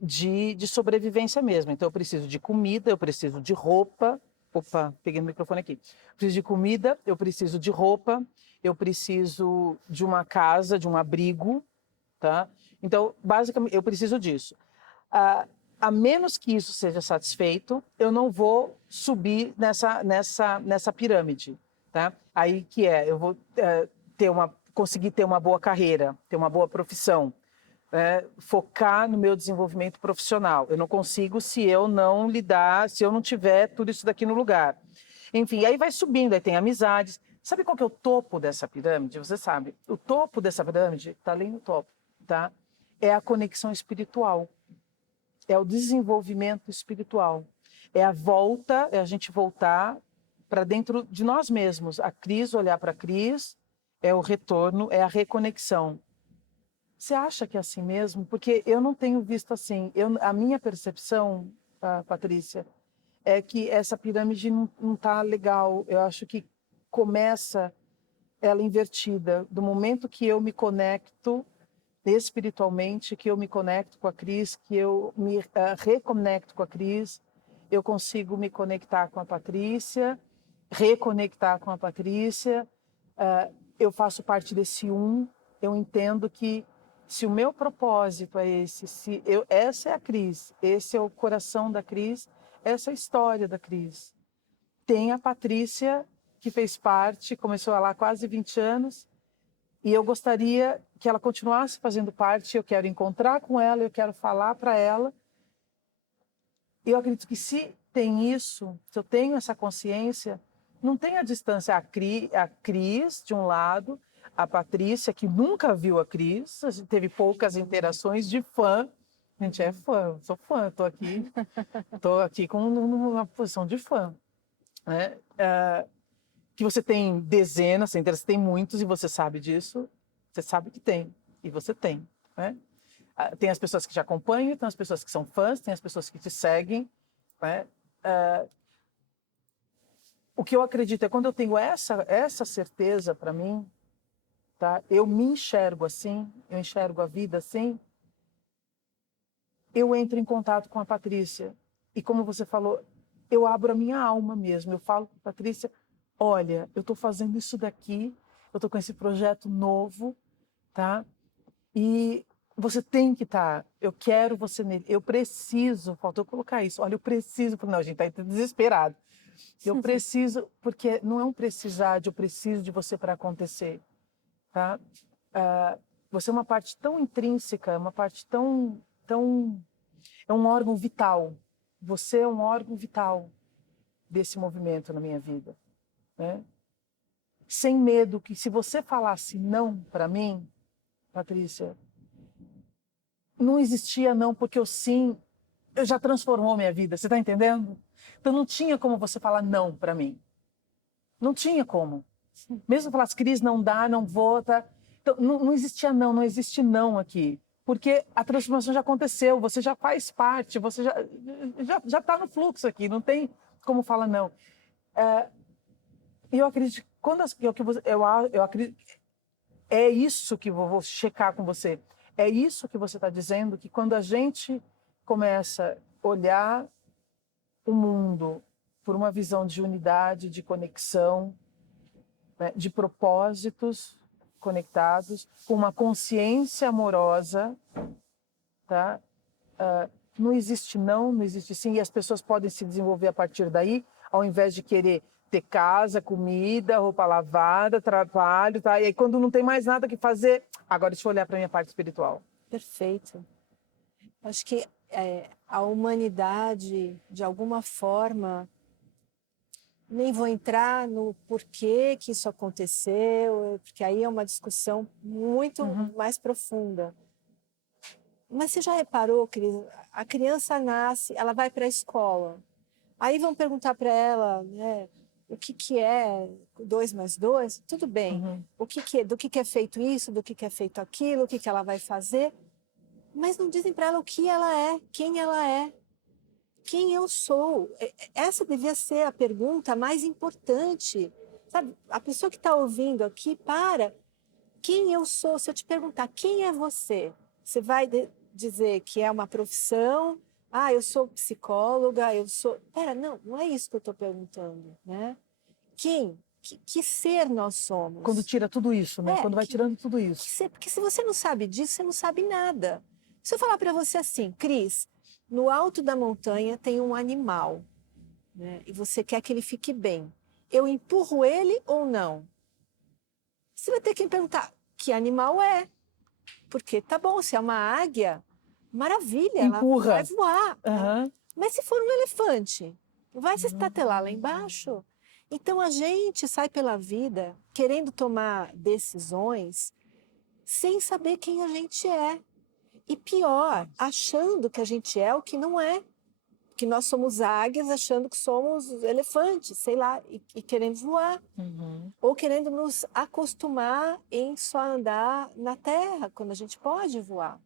de sobrevivência mesmo. Então eu preciso de comida, eu preciso de roupa. Opa, peguei no microfone aqui. Eu preciso de comida, eu preciso de roupa, eu preciso de uma casa, de um abrigo, tá? Então, basicamente, eu preciso disso. A menos que isso seja satisfeito, eu não vou subir nessa pirâmide, tá? Aí que eu vou conseguir ter uma boa carreira, ter uma boa profissão, focar no meu desenvolvimento profissional. Eu não consigo se eu não tiver tudo isso daqui no lugar. Enfim, aí vai subindo, aí tem amizades. Sabe qual que é o topo dessa pirâmide? Você sabe, o topo dessa pirâmide está ali no topo, tá? É a conexão espiritual, é o desenvolvimento espiritual, é a gente voltar para dentro de nós mesmos. A Cris olhar para a Cris, é o retorno, é a reconexão. Você acha que é assim mesmo? Porque eu não tenho visto assim. A minha percepção, Patrícia, é que essa pirâmide não está legal. Eu acho que começa ela invertida. Do momento que eu me conecto espiritualmente, que eu me conecto com a Cris, que eu me reconecto com a Cris, eu consigo me conectar com a Patrícia, reconectar com a Patrícia, eu faço parte desse eu entendo que se o meu propósito é esse, essa é a Cris, esse é o coração da Cris, essa é a história da Cris. Tem a Patrícia, que fez parte, começou lá há quase 20 anos, e eu gostaria que ela continuasse fazendo parte, eu quero encontrar com ela, eu quero falar para ela. Eu acredito que se tem isso, se eu tenho essa consciência, não tem a distância, a Cris de um lado, a Patrícia, que nunca viu a Cris, a gente teve poucas interações de fã. A gente é fã, sou fã, estou aqui com uma posição de fã, né? Que você tem dezenas, você tem muitos e você sabe disso, você sabe que tem, e você tem, né? Tem as pessoas que te acompanham, tem as pessoas que são fãs, tem as pessoas que te seguem, né? O que eu acredito é quando eu tenho essa certeza para mim, tá? Eu me enxergo assim, eu enxergo a vida assim, eu entro em contato com a Patrícia. E como você falou, eu abro a minha alma mesmo. Eu falo para a Patrícia, olha, eu estou fazendo isso daqui, eu estou com esse projeto novo, tá? E você tem que estar, eu quero você nele, eu preciso, faltou colocar isso, olha, eu preciso, não, a gente está desesperado. Eu preciso, porque não é um precisar de eu preciso de você para acontecer, tá? Você é uma parte tão intrínseca, uma parte tão é um órgão vital. Você é um órgão vital desse movimento na minha vida, né? Sem medo que se você falasse não para mim, Patrícia, não existia não, porque o sim já transformou minha vida, você está entendendo? Então não tinha como você falar não para mim. Não tinha como. Mesmo falasse, Cris, não dá, não vou, tá? Então, não existia não existe não aqui. Porque a transformação já aconteceu, você já faz parte, você já está no fluxo aqui, não tem como falar não. E eu acredito que quando eu acredito, é isso que eu vou checar com você. É isso que você está dizendo, que quando a gente começa a olhar o mundo por uma visão de unidade, de conexão, né, de propósitos conectados, com uma consciência amorosa, tá? Não existe não existe sim, e as pessoas podem se desenvolver a partir daí, ao invés de querer ter casa, comida, roupa lavada, trabalho, tá? E aí quando não tem mais nada que fazer, agora deixa eu olhar para a minha parte espiritual. Perfeito. Acho que a humanidade, de alguma forma, nem vou entrar no porquê que isso aconteceu, porque aí é uma discussão muito mais profunda. Mas você já reparou, Cris? A criança nasce, ela vai para a escola. Aí vão perguntar para ela, né, o que é 2 mais 2? Tudo bem. Do que é feito isso, do que é feito aquilo, o que ela vai fazer. Mas não dizem para ela o que ela é, quem ela é, quem eu sou. Essa devia ser a pergunta mais importante. Sabe? A pessoa que está ouvindo aqui, quem eu sou? Se eu te perguntar quem é você, você vai dizer que é uma profissão? Ah, eu sou psicóloga, eu sou... Pera, não é isso que eu estou perguntando, né? Quem? Que ser nós somos? Quando tira tudo isso, né? Quando vai tirando tudo isso. Porque se você não sabe disso, você não sabe nada. Se eu falar para você assim, Cris, no alto da montanha tem um animal, né? E você quer que ele fique bem. Eu empurro ele ou não? Você vai ter que me perguntar que animal é. Porque tá bom, se é uma águia, maravilha, Empurra. ela vai voar. Mas se for um elefante, vai se estatelar lá embaixo. Então a gente sai pela vida querendo tomar decisões sem saber quem a gente é. E pior, achando que a gente é o que não é. Que nós somos águias achando que somos elefantes, sei lá, e querendo voar. Ou querendo nos acostumar em só andar na terra, quando a gente pode voar.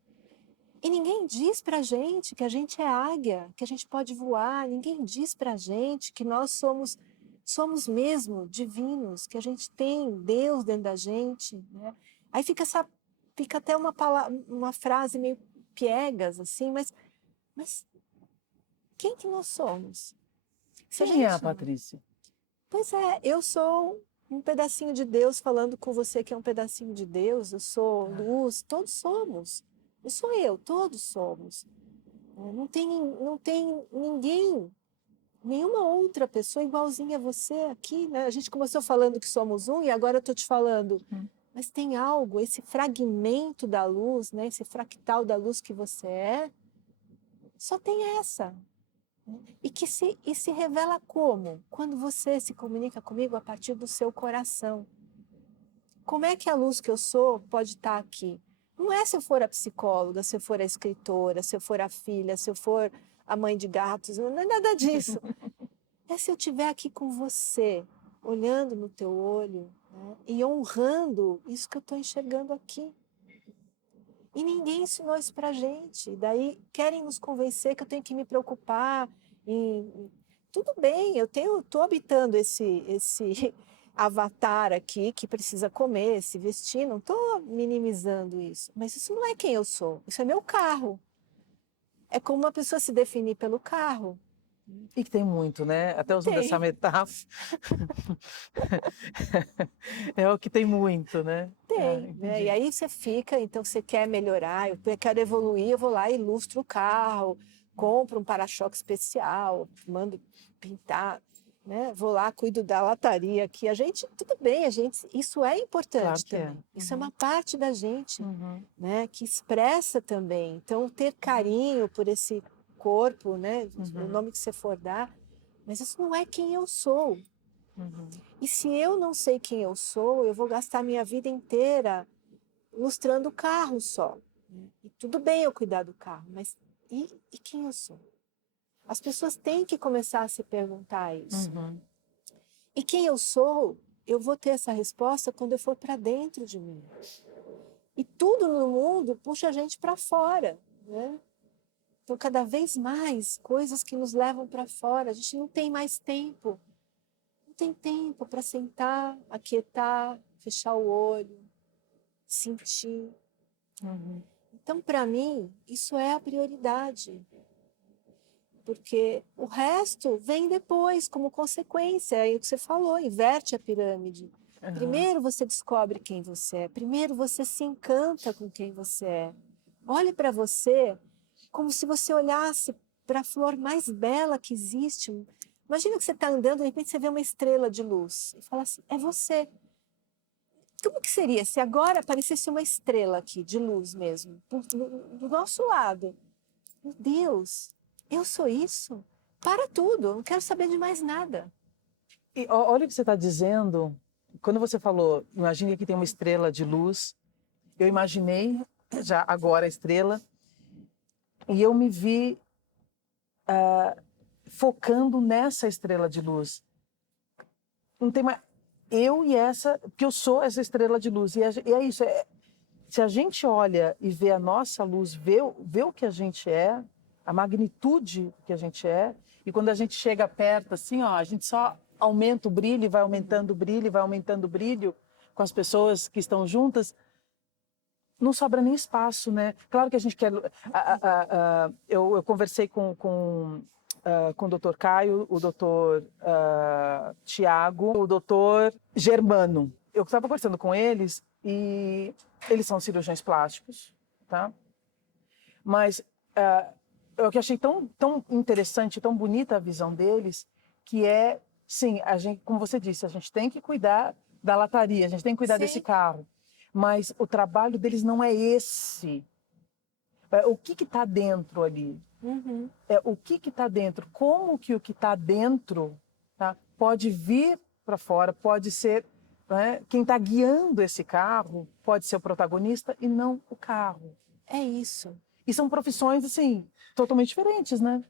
E ninguém diz pra gente que a gente é águia, que a gente pode voar. Ninguém diz pra gente que nós somos mesmo divinos, que a gente tem Deus dentro da gente, né? Aí fica até uma frase meio piegas, assim, mas quem que nós somos? Quem é a Patrícia? Pois é, eu sou um pedacinho de Deus falando com você que é um pedacinho de Deus, eu sou luz, todos somos. Eu sou eu, todos somos. Não tem ninguém, nenhuma outra pessoa igualzinha a você aqui, né? A gente começou falando que somos um e agora eu estou te falando. Mas tem algo, esse fragmento da luz, né? Esse fractal da luz que você é, só tem essa. E se revela como? Quando você se comunica comigo a partir do seu coração. Como é que a luz que eu sou pode estar aqui? Não é se eu for a psicóloga, se eu for a escritora, se eu for a filha, se eu for a mãe de gatos, não é nada disso. É se eu estiver aqui com você, olhando no teu olho, né, e honrando isso que eu estou enxergando aqui. E ninguém ensinou isso pra gente. Daí querem nos convencer que eu tenho que me preocupar em... Tudo bem, eu estou habitando esse avatar aqui que precisa comer, se vestir, não estou minimizando isso. Mas isso não é quem eu sou, isso é meu carro. É como uma pessoa se definir pelo carro. E que tem muito, né? Até usando Tem. essa metáfora. É o que tem muito, né? Tem, né? E aí você fica, então você quer melhorar, eu quero evoluir, eu vou lá e ilustro o carro, compro um para-choque especial, mando pintar, né? Vou lá, cuido da lataria aqui. Tudo bem, isso é importante Claro também. Isso é uma parte da gente, né? Que expressa também. Então, ter carinho por esse corpo, né? O nome que você for dar, mas isso não é quem eu sou. E se eu não sei quem eu sou, eu vou gastar minha vida inteira lustrando o carro só. E tudo bem eu cuidar do carro, mas e quem eu sou? As pessoas têm que começar a se perguntar isso. E quem eu sou, eu vou ter essa resposta quando eu for para dentro de mim. E tudo no mundo puxa a gente para fora, né? Então, cada vez mais coisas que nos levam para fora. A gente não tem mais tempo. Não tem tempo para sentar, aquietar, fechar o olho, sentir. Então, para mim, isso é a prioridade. Porque o resto vem depois, como consequência. É o que você falou, inverte a pirâmide. Primeiro você descobre quem você é. Primeiro você se encanta com quem você é. Olhe para você como se você olhasse para a flor mais bela que existe. Imagina que você está andando, de repente você vê uma estrela de luz. E fala assim, é você. Como que seria se agora aparecesse uma estrela aqui, de luz mesmo, do nosso lado? Meu Deus, eu sou isso? Para tudo, eu não quero saber de mais nada. E olha o que você está dizendo. Quando você falou, imagine que tem uma estrela de luz, eu imaginei já agora a estrela e eu me vi focando nessa estrela de luz. Não tem mais eu e essa, porque eu sou essa estrela de luz. E é isso. Se a gente olha e vê a nossa luz, vê o que a gente é, a magnitude que a gente é, e quando a gente chega perto, assim, ó, a gente só aumenta o brilho, e vai aumentando o brilho, e vai aumentando o brilho com as pessoas que estão juntas, não sobra nem espaço, né? Claro que a gente quer. Eu conversei com o doutor Caio, o doutor Tiago, o doutor Germano. Eu estava conversando com eles e eles são cirurgiões plásticos, tá? Mas eu que achei tão interessante, tão bonita a visão deles, que é, sim, a gente, como você disse, a gente tem que cuidar da lataria, a gente tem que cuidar desse Sim. carro, mas o trabalho deles não é esse. O que está dentro ali? Uhum. O que está dentro? Como que o que está dentro, tá, pode vir para fora, pode ser, né, quem está guiando esse carro pode ser o protagonista e não o carro. É isso. E são profissões, assim, totalmente diferentes, né?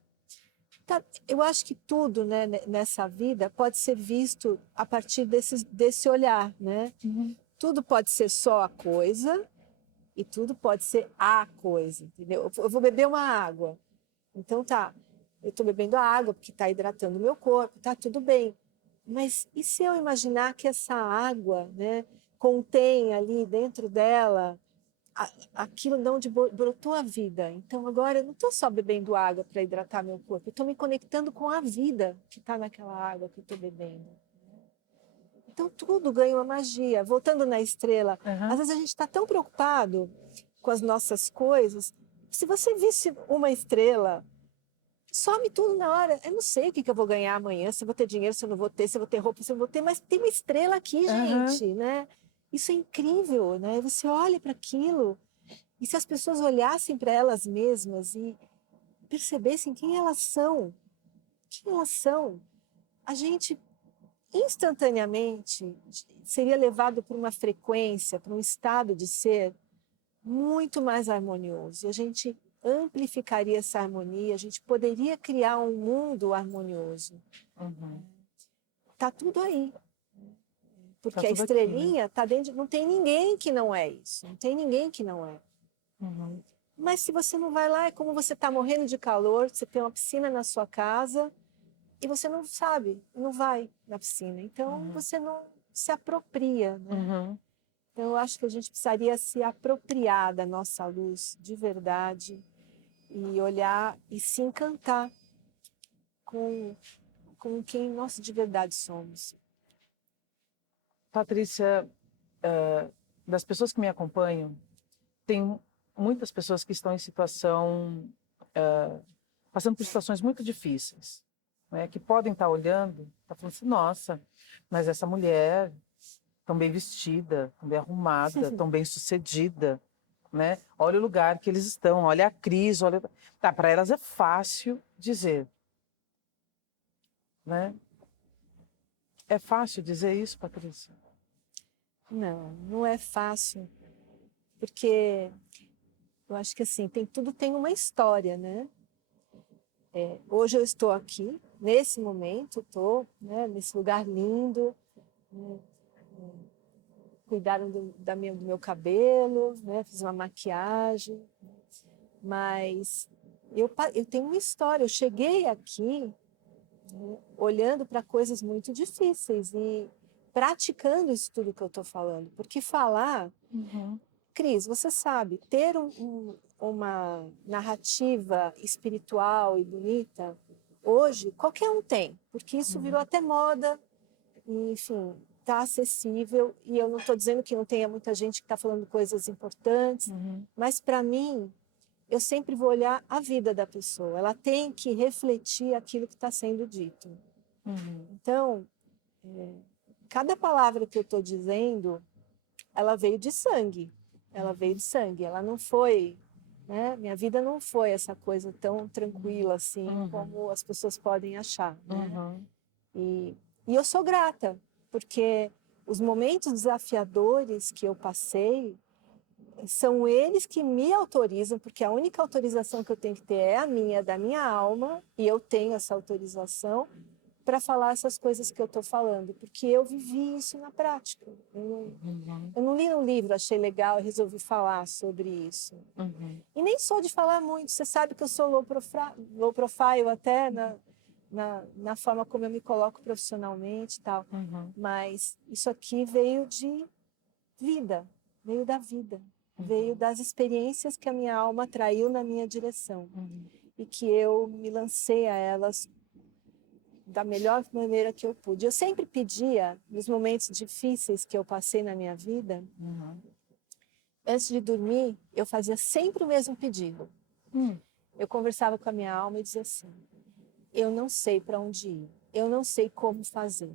Tá, eu acho que tudo, né, nessa vida pode ser visto a partir desse olhar, né? Uhum. Tudo pode ser só a coisa e tudo pode ser a coisa, entendeu? Eu vou beber uma água. Então tá, eu estou bebendo a água porque está hidratando o meu corpo, tá tudo bem. Mas e se eu imaginar que essa água, né, contém ali dentro dela aquilo de onde brotou a vida? Então agora eu não estou só bebendo água para hidratar meu corpo, eu estou me conectando com a vida que está naquela água que eu estou bebendo. Então tudo ganha uma magia. Voltando na estrela, Uhum. às vezes a gente está tão preocupado com as nossas coisas. Se você visse uma estrela, some tudo na hora. Eu não sei o que eu vou ganhar amanhã, se eu vou ter dinheiro, se eu não vou ter, se eu vou ter roupa, se eu não vou ter, mas tem uma estrela aqui, gente, né? Isso é incrível, né? Você olha para aquilo e se as pessoas olhassem para elas mesmas e percebessem quem elas são, a gente instantaneamente seria levado para uma frequência, para um estado de ser muito mais harmonioso. E a gente amplificaria essa harmonia, a gente poderia criar um mundo harmonioso. Uhum. Tá tudo aí. Tá Porque a tudo aqui, né? estrelinha tá dentro, não tem ninguém que não é isso, não tem ninguém que não é. Uhum. Mas se você não vai lá, é como você está morrendo de calor, você tem uma piscina na sua casa e você não sabe, não vai na piscina. Então você não se apropria, né? Uhum. Então eu acho que a gente precisaria se apropriar da nossa luz de verdade e olhar e se encantar com quem nós de verdade somos. Patrícia, das pessoas que me acompanham, tem muitas pessoas que estão em situação, passando por situações muito difíceis, né? Que podem estar olhando, tá falando assim, nossa, mas essa mulher tão bem vestida, tão bem arrumada, tão bem sucedida, né? Olha o lugar que eles estão, olha a crise, olha... Tá, para elas é fácil dizer, né? É fácil dizer isso, Patrícia? Não, não é fácil, porque eu acho que assim, tudo tem uma história, né? Hoje eu estou aqui, nesse momento, estou, né, nesse lugar lindo, né, cuidaram do meu cabelo, né, fiz uma maquiagem, mas eu tenho uma história. Eu cheguei aqui, né, olhando para coisas muito difíceis e praticando isso tudo que eu estou falando, porque falar, Cris, você sabe, ter uma narrativa espiritual e bonita, hoje qualquer um tem, porque isso virou até moda, e, enfim, está acessível, e eu não estou dizendo que não tenha muita gente que está falando coisas importantes, mas para mim, eu sempre vou olhar a vida da pessoa, ela tem que refletir aquilo que está sendo dito. Então, cada palavra que eu estou dizendo, ela veio de sangue, ela não foi, né? Minha vida não foi essa coisa tão tranquila assim como as pessoas podem achar, né? E eu sou grata, porque os momentos desafiadores que eu passei são eles que me autorizam, porque a única autorização que eu tenho que ter é a minha, da minha alma, e eu tenho essa autorização para falar essas coisas que eu estou falando, porque eu vivi isso na prática. Eu não li um livro, achei legal e resolvi falar sobre isso. E nem sou de falar muito, você sabe que eu sou low profile até na forma como eu me coloco profissionalmente e tal, mas isso aqui veio de vida, veio da vida, veio das experiências que a minha alma atraiu na minha direção e que eu me lancei a elas da melhor maneira que eu pude. Eu sempre pedia, nos momentos difíceis que eu passei na minha vida, antes de dormir, eu fazia sempre o mesmo pedido. Eu conversava com a minha alma e dizia assim: eu não sei para onde ir, eu não sei como fazer,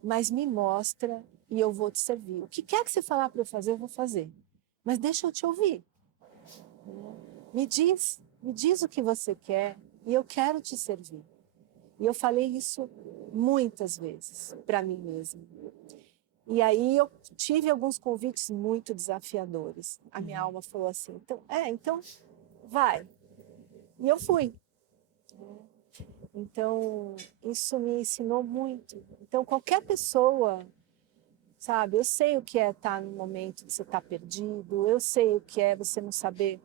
mas me mostra e eu vou te servir. O que quer que você falar para eu fazer, eu vou fazer. Mas deixa eu te ouvir. Me diz o que você quer e eu quero te servir. E eu falei isso muitas vezes para mim mesma. E aí eu tive alguns convites muito desafiadores. A minha alma falou assim: então vai. E eu fui. Então, isso me ensinou muito. Então, qualquer pessoa, sabe, eu sei o que é estar no momento que você está perdido, eu sei o que é você não saber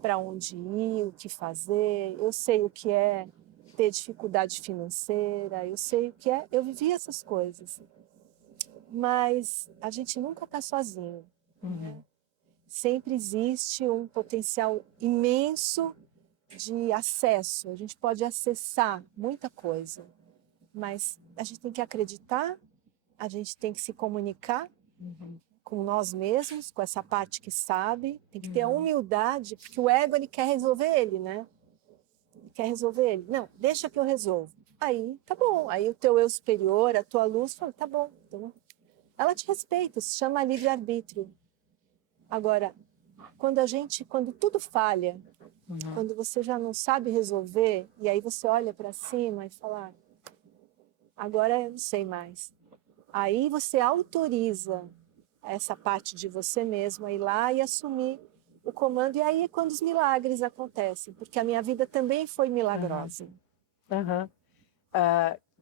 para onde ir, o que fazer, eu sei o que é ter dificuldade financeira, eu sei o que é, eu vivi essas coisas. Mas a gente nunca está sozinho. Né? Sempre existe um potencial imenso de acesso, a gente pode acessar muita coisa, mas a gente tem que acreditar, a gente tem que se comunicar com nós mesmos, com essa parte que sabe, tem que ter a humildade, porque o ego ele quer resolver ele, né? Ele quer resolver ele. Não, deixa que eu resolvo. Aí, tá bom. Aí o teu eu superior, a tua luz, fala, tá bom. Então, ela te respeita, se chama livre-arbítrio. Agora, quando tudo falha, quando você já não sabe resolver, e aí você olha para cima e fala, agora eu não sei mais. Aí você autoriza essa parte de você mesmo a ir lá e assumir o comando, e aí é quando os milagres acontecem, porque a minha vida também foi milagrosa.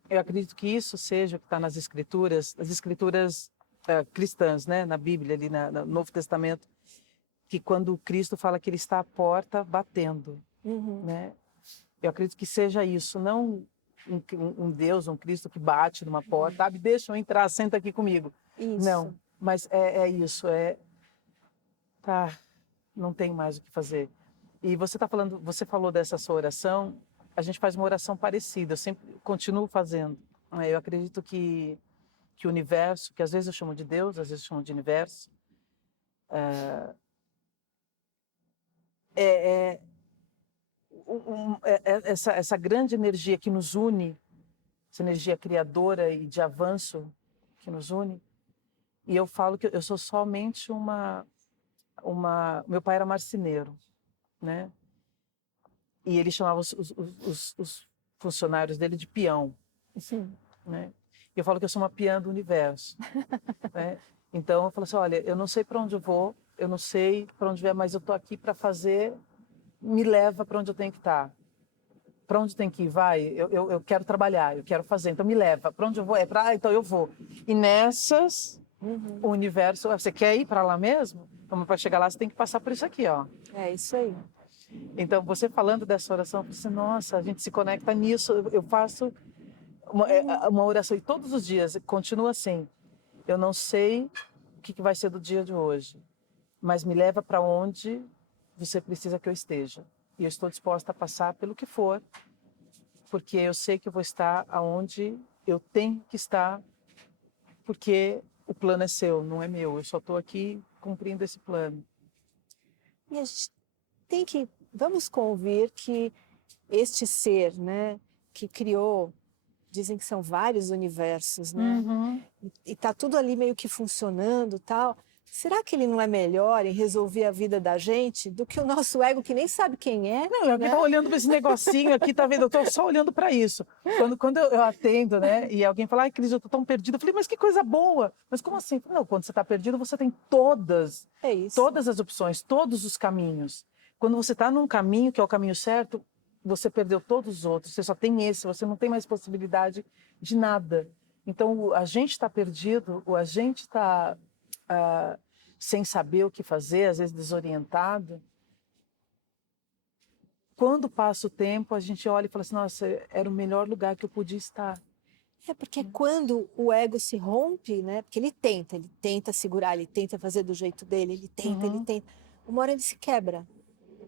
Eu acredito que isso seja o que está nas escrituras, as escrituras cristãs, né, na Bíblia, ali no Novo Testamento, que quando Cristo fala que ele está à porta batendo, né? Eu acredito que seja isso, não um Deus, um Cristo que bate numa porta, sabe? Deixa eu entrar, senta aqui comigo. Isso. Não, mas é isso, tá, não tem mais o que fazer. E você falou dessa sua oração, a gente faz uma oração parecida, eu sempre continuo fazendo. Eu acredito que o universo, que às vezes eu chamo de Deus, às vezes eu chamo de universo, essa grande energia que nos une, essa energia criadora e de avanço que nos une. E eu falo que eu sou somente meu pai era marceneiro, né? E ele chamava os funcionários dele de peão, né? E eu falo que eu sou uma peã do universo, né? Então eu falo assim, olha, eu não sei para onde eu vou, eu não sei para onde vier, mas eu estou aqui para fazer, me leva para onde eu tenho que estar. Para onde tem que ir, vai, eu quero trabalhar, eu quero fazer, então me leva. Para onde eu vou? Então eu vou. E nessas, o universo, você quer ir para lá mesmo? Então, para chegar lá, você tem que passar por isso aqui, ó. É isso aí. Então, você falando dessa oração, eu falei assim, nossa, a gente se conecta nisso. Eu faço uma oração e todos os dias continua assim. Eu não sei o que vai ser do dia de hoje, mas me leva para onde você precisa que eu esteja. E eu estou disposta a passar pelo que for, porque eu sei que eu vou estar aonde eu tenho que estar, porque o plano é seu, não é meu. Eu só estou aqui cumprindo esse plano. E a gente vamos convir que este ser, né, que criou, dizem que são vários universos, né? E tá tudo ali meio que funcionando, tal. será que ele não é melhor em resolver a vida da gente do que o nosso ego, que nem sabe quem é? Não, alguém né? tá olhando para esse negocinho aqui, tá vendo? Eu tô só olhando para isso. Quando eu atendo, né, e alguém fala, ai, Cris, eu tô tão perdida. Eu falei, mas que coisa boa. Mas como assim? Não, quando você tá perdido, você tem todas isso. as opções, todos os caminhos. Quando você tá num caminho que é o caminho certo, você perdeu todos os outros. Você só tem esse, você não tem mais possibilidade de nada. Então, a gente está perdido, ou a gente está sem saber o que fazer, às vezes desorientado. Quando passa o tempo, a gente olha e fala assim, nossa, era o melhor lugar que eu podia estar. É porque quando o ego se rompe, né? Porque ele tenta segurar, ele tenta fazer do jeito dele, ele tenta. Uma hora ele se quebra,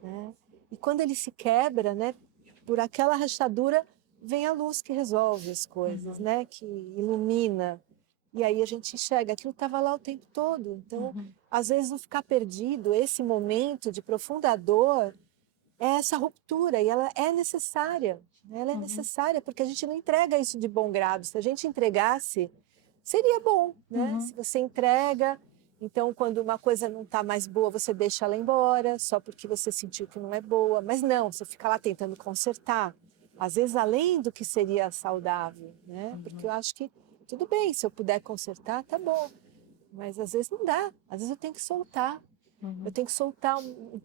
né? E quando ele se quebra, né? Por aquela rachadura vem a luz que resolve as coisas, né? Que ilumina. E aí a gente enxerga, aquilo estava lá o tempo todo. Então, às vezes, não ficar perdido, esse momento de profunda dor, é essa ruptura, e ela é necessária. Ela é necessária, porque a gente não entrega isso de bom grado. Se a gente entregasse, seria bom, né? Se você entrega, então quando uma coisa não está mais boa, você deixa ela embora, só porque você sentiu que não é boa. Mas não, você fica lá tentando consertar. Às vezes, além do que seria saudável, né? Porque eu acho que, tudo bem, se eu puder consertar, tá bom. Mas às vezes não dá, às vezes eu tenho que soltar. Eu tenho que soltar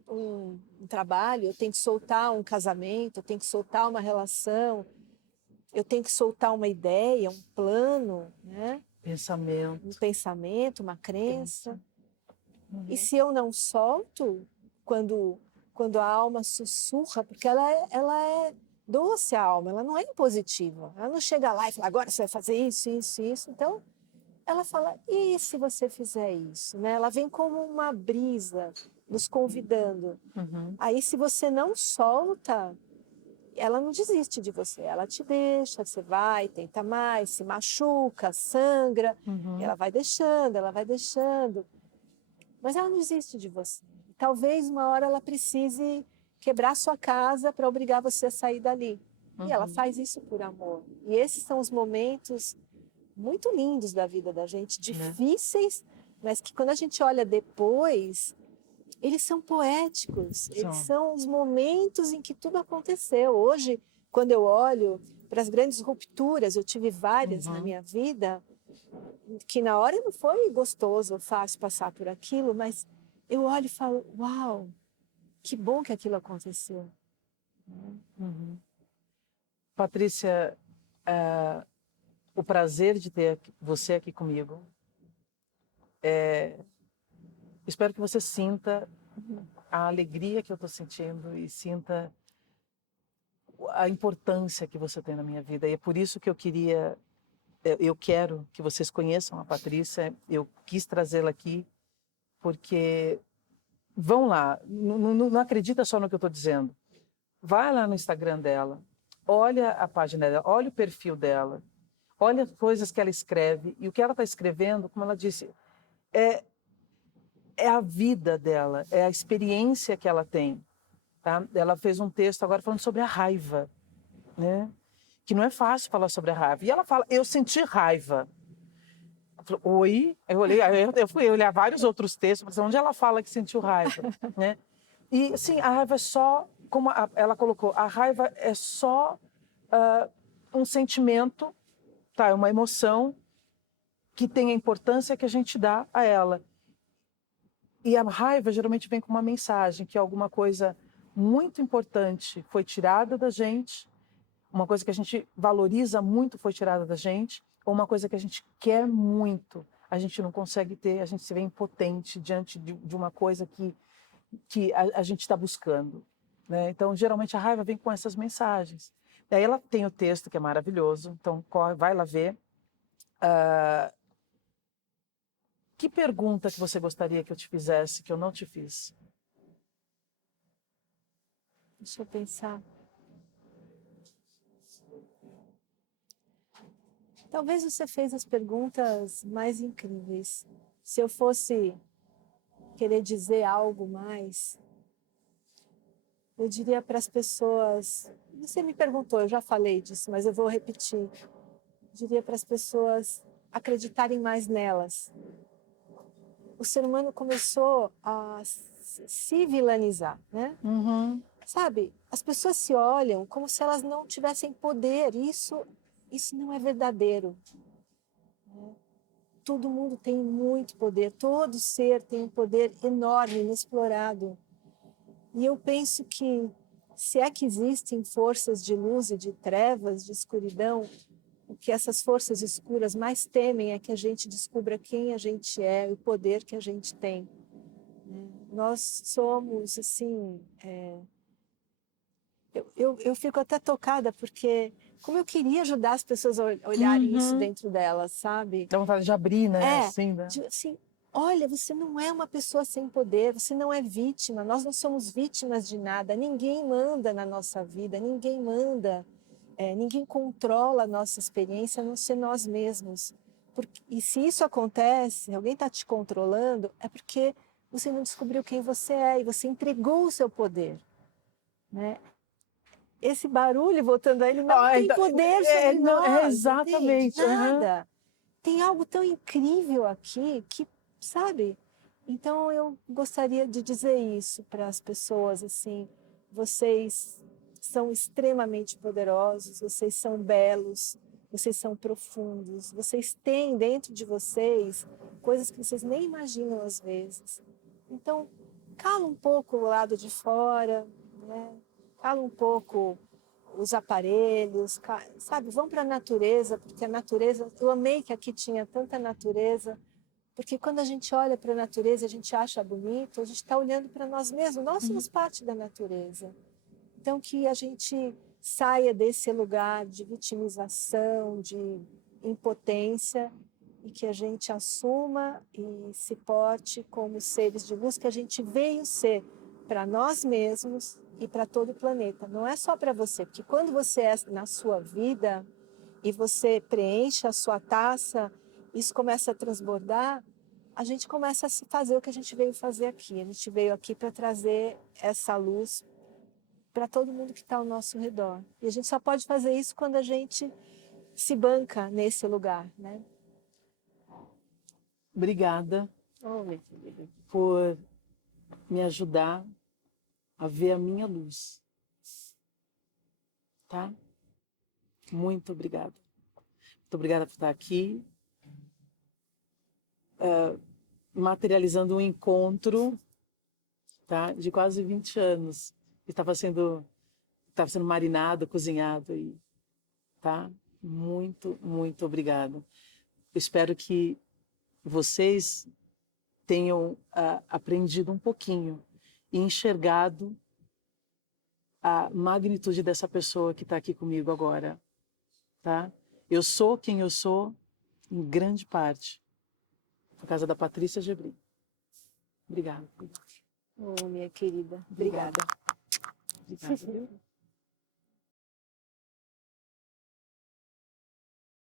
um trabalho, eu tenho que soltar um casamento, eu tenho que soltar uma relação, eu tenho que soltar uma ideia, um plano, né? Pensamento. Um pensamento, uma crença. E se eu não solto, quando a alma sussurra, porque ela é doce a alma, ela não é impositiva. Ela não chega lá e fala, agora você vai fazer isso, isso, isso. Então, ela fala, e se você fizer isso? Né? Ela vem como uma brisa, nos convidando. Aí, se você não solta, ela não desiste de você. Ela te deixa, você vai, tenta mais, se machuca, sangra. Ela vai deixando, ela vai deixando. Mas ela não desiste de você. Talvez uma hora ela precise quebrar sua casa para obrigar você a sair dali. E ela faz isso por amor. E esses são os momentos muito lindos da vida da gente, difíceis, mas que quando a gente olha depois, eles são poéticos, eles são os momentos em que tudo aconteceu. Hoje, quando eu olho para as grandes rupturas, eu tive várias na minha vida, que na hora não foi gostoso ou fácil passar por aquilo, mas eu olho e falo, uau, que bom que aquilo aconteceu. Patrícia, o prazer de ter você aqui comigo. Espero que você sinta a alegria que eu estou sentindo e sinta a importância que você tem na minha vida. E é por isso que eu quero que vocês conheçam a Patrícia. Eu quis trazê-la aqui porque vão lá, não acredita só no que eu estou dizendo. Vai lá no Instagram dela, olha a página dela, olha o perfil dela, olha as coisas que ela escreve. E o que ela está escrevendo, como ela disse, é a vida dela, é a experiência que ela tem. Tá? Ela fez um texto agora falando sobre a raiva, né? Que não é fácil falar sobre a raiva. E ela fala, eu senti raiva. Eu falei, oi? Eu olhei, eu fui olhar vários outros textos, mas onde ela fala que sentiu raiva, né? E assim, a raiva é só, como ela colocou, a raiva é só um sentimento, tá? É uma emoção que tem a importância que a gente dá a ela. E a raiva geralmente vem com uma mensagem, que alguma coisa muito importante foi tirada da gente, uma coisa que a gente valoriza muito foi tirada da gente, ou uma coisa que a gente quer muito, a gente não consegue ter, a gente se vê impotente diante de uma coisa que a gente está buscando. Né? Então, geralmente, a raiva vem com essas mensagens. Daí ela tem o texto, que é maravilhoso, então vai lá ver. Que pergunta que você gostaria que eu te fizesse, que eu não te fiz? Deixa eu pensar. Talvez você fez as perguntas mais incríveis. Se eu fosse querer dizer algo mais, eu diria para as pessoas, você me perguntou, eu já falei disso, mas eu vou repetir. Eu diria para as pessoas acreditarem mais nelas. o ser humano começou a se vilanizar, né? Uhum. Sabe, as pessoas se olham como se elas não tivessem poder. Isso não é verdadeiro. Todo mundo tem muito poder, todo ser tem um poder enorme, inexplorado. E eu penso que, se é que existem forças de luz e de trevas, de escuridão, o que essas forças escuras mais temem é que a gente descubra quem a gente é e o poder que a gente tem. Nós somos, assim... Eu fico até tocada, porque como eu queria ajudar as pessoas a olharem isso Uhum. dentro delas, sabe? Dá vontade de abrir, né? Assim, né? Assim, olha, você não é uma pessoa sem poder, você não é vítima, nós não somos vítimas de nada, ninguém manda na nossa vida, ninguém manda, ninguém controla a nossa experiência, a não ser nós mesmos. E se isso acontece, alguém está te controlando, é porque você não descobriu quem você é e você entregou o seu poder, né? Esse barulho, voltando a ele, não tem poder sobre nós, entende? Exatamente. Uhum. Nada. Tem algo tão incrível aqui que, sabe? Então eu gostaria de dizer isso para as pessoas, assim, vocês são extremamente poderosos, vocês são belos, vocês são profundos, vocês têm dentro de vocês coisas que vocês nem imaginam às vezes. Então, cala um pouco o lado de fora, né? Cala um pouco os aparelhos, sabe? Vão para a natureza, porque a natureza... Eu amei que aqui tinha tanta natureza, porque quando a gente olha para a natureza, a gente acha bonito, a gente está olhando para nós mesmos, nós somos parte da natureza. Então, que a gente saia desse lugar de vitimização, de impotência, e que a gente assuma e se porte como seres de luz que a gente veio ser para nós mesmos e para todo o planeta. Não é só para você, porque quando você é na sua vida e você preenche a sua taça, isso começa a transbordar, a gente começa a fazer o que a gente veio fazer aqui. A gente veio aqui para trazer essa luz para todo mundo que está ao nosso redor. E a gente só pode fazer isso quando a gente se banca nesse lugar, né? Obrigada Oh, minha querida. por me ajudar a ver a minha luz. Tá? Muito obrigada. Muito obrigada por estar aqui, materializando um encontro, tá, de quase 20 anos. Estava sendo marinado, cozinhado aí, tá? Muito, muito obrigada. Espero que vocês tenham aprendido um pouquinho e enxergado a magnitude dessa pessoa que está aqui comigo agora, tá? Eu sou quem eu sou em grande parte por causa da Patrícia Gebrim. Obrigada. Oh, minha querida. Obrigada. Obrigada, viu?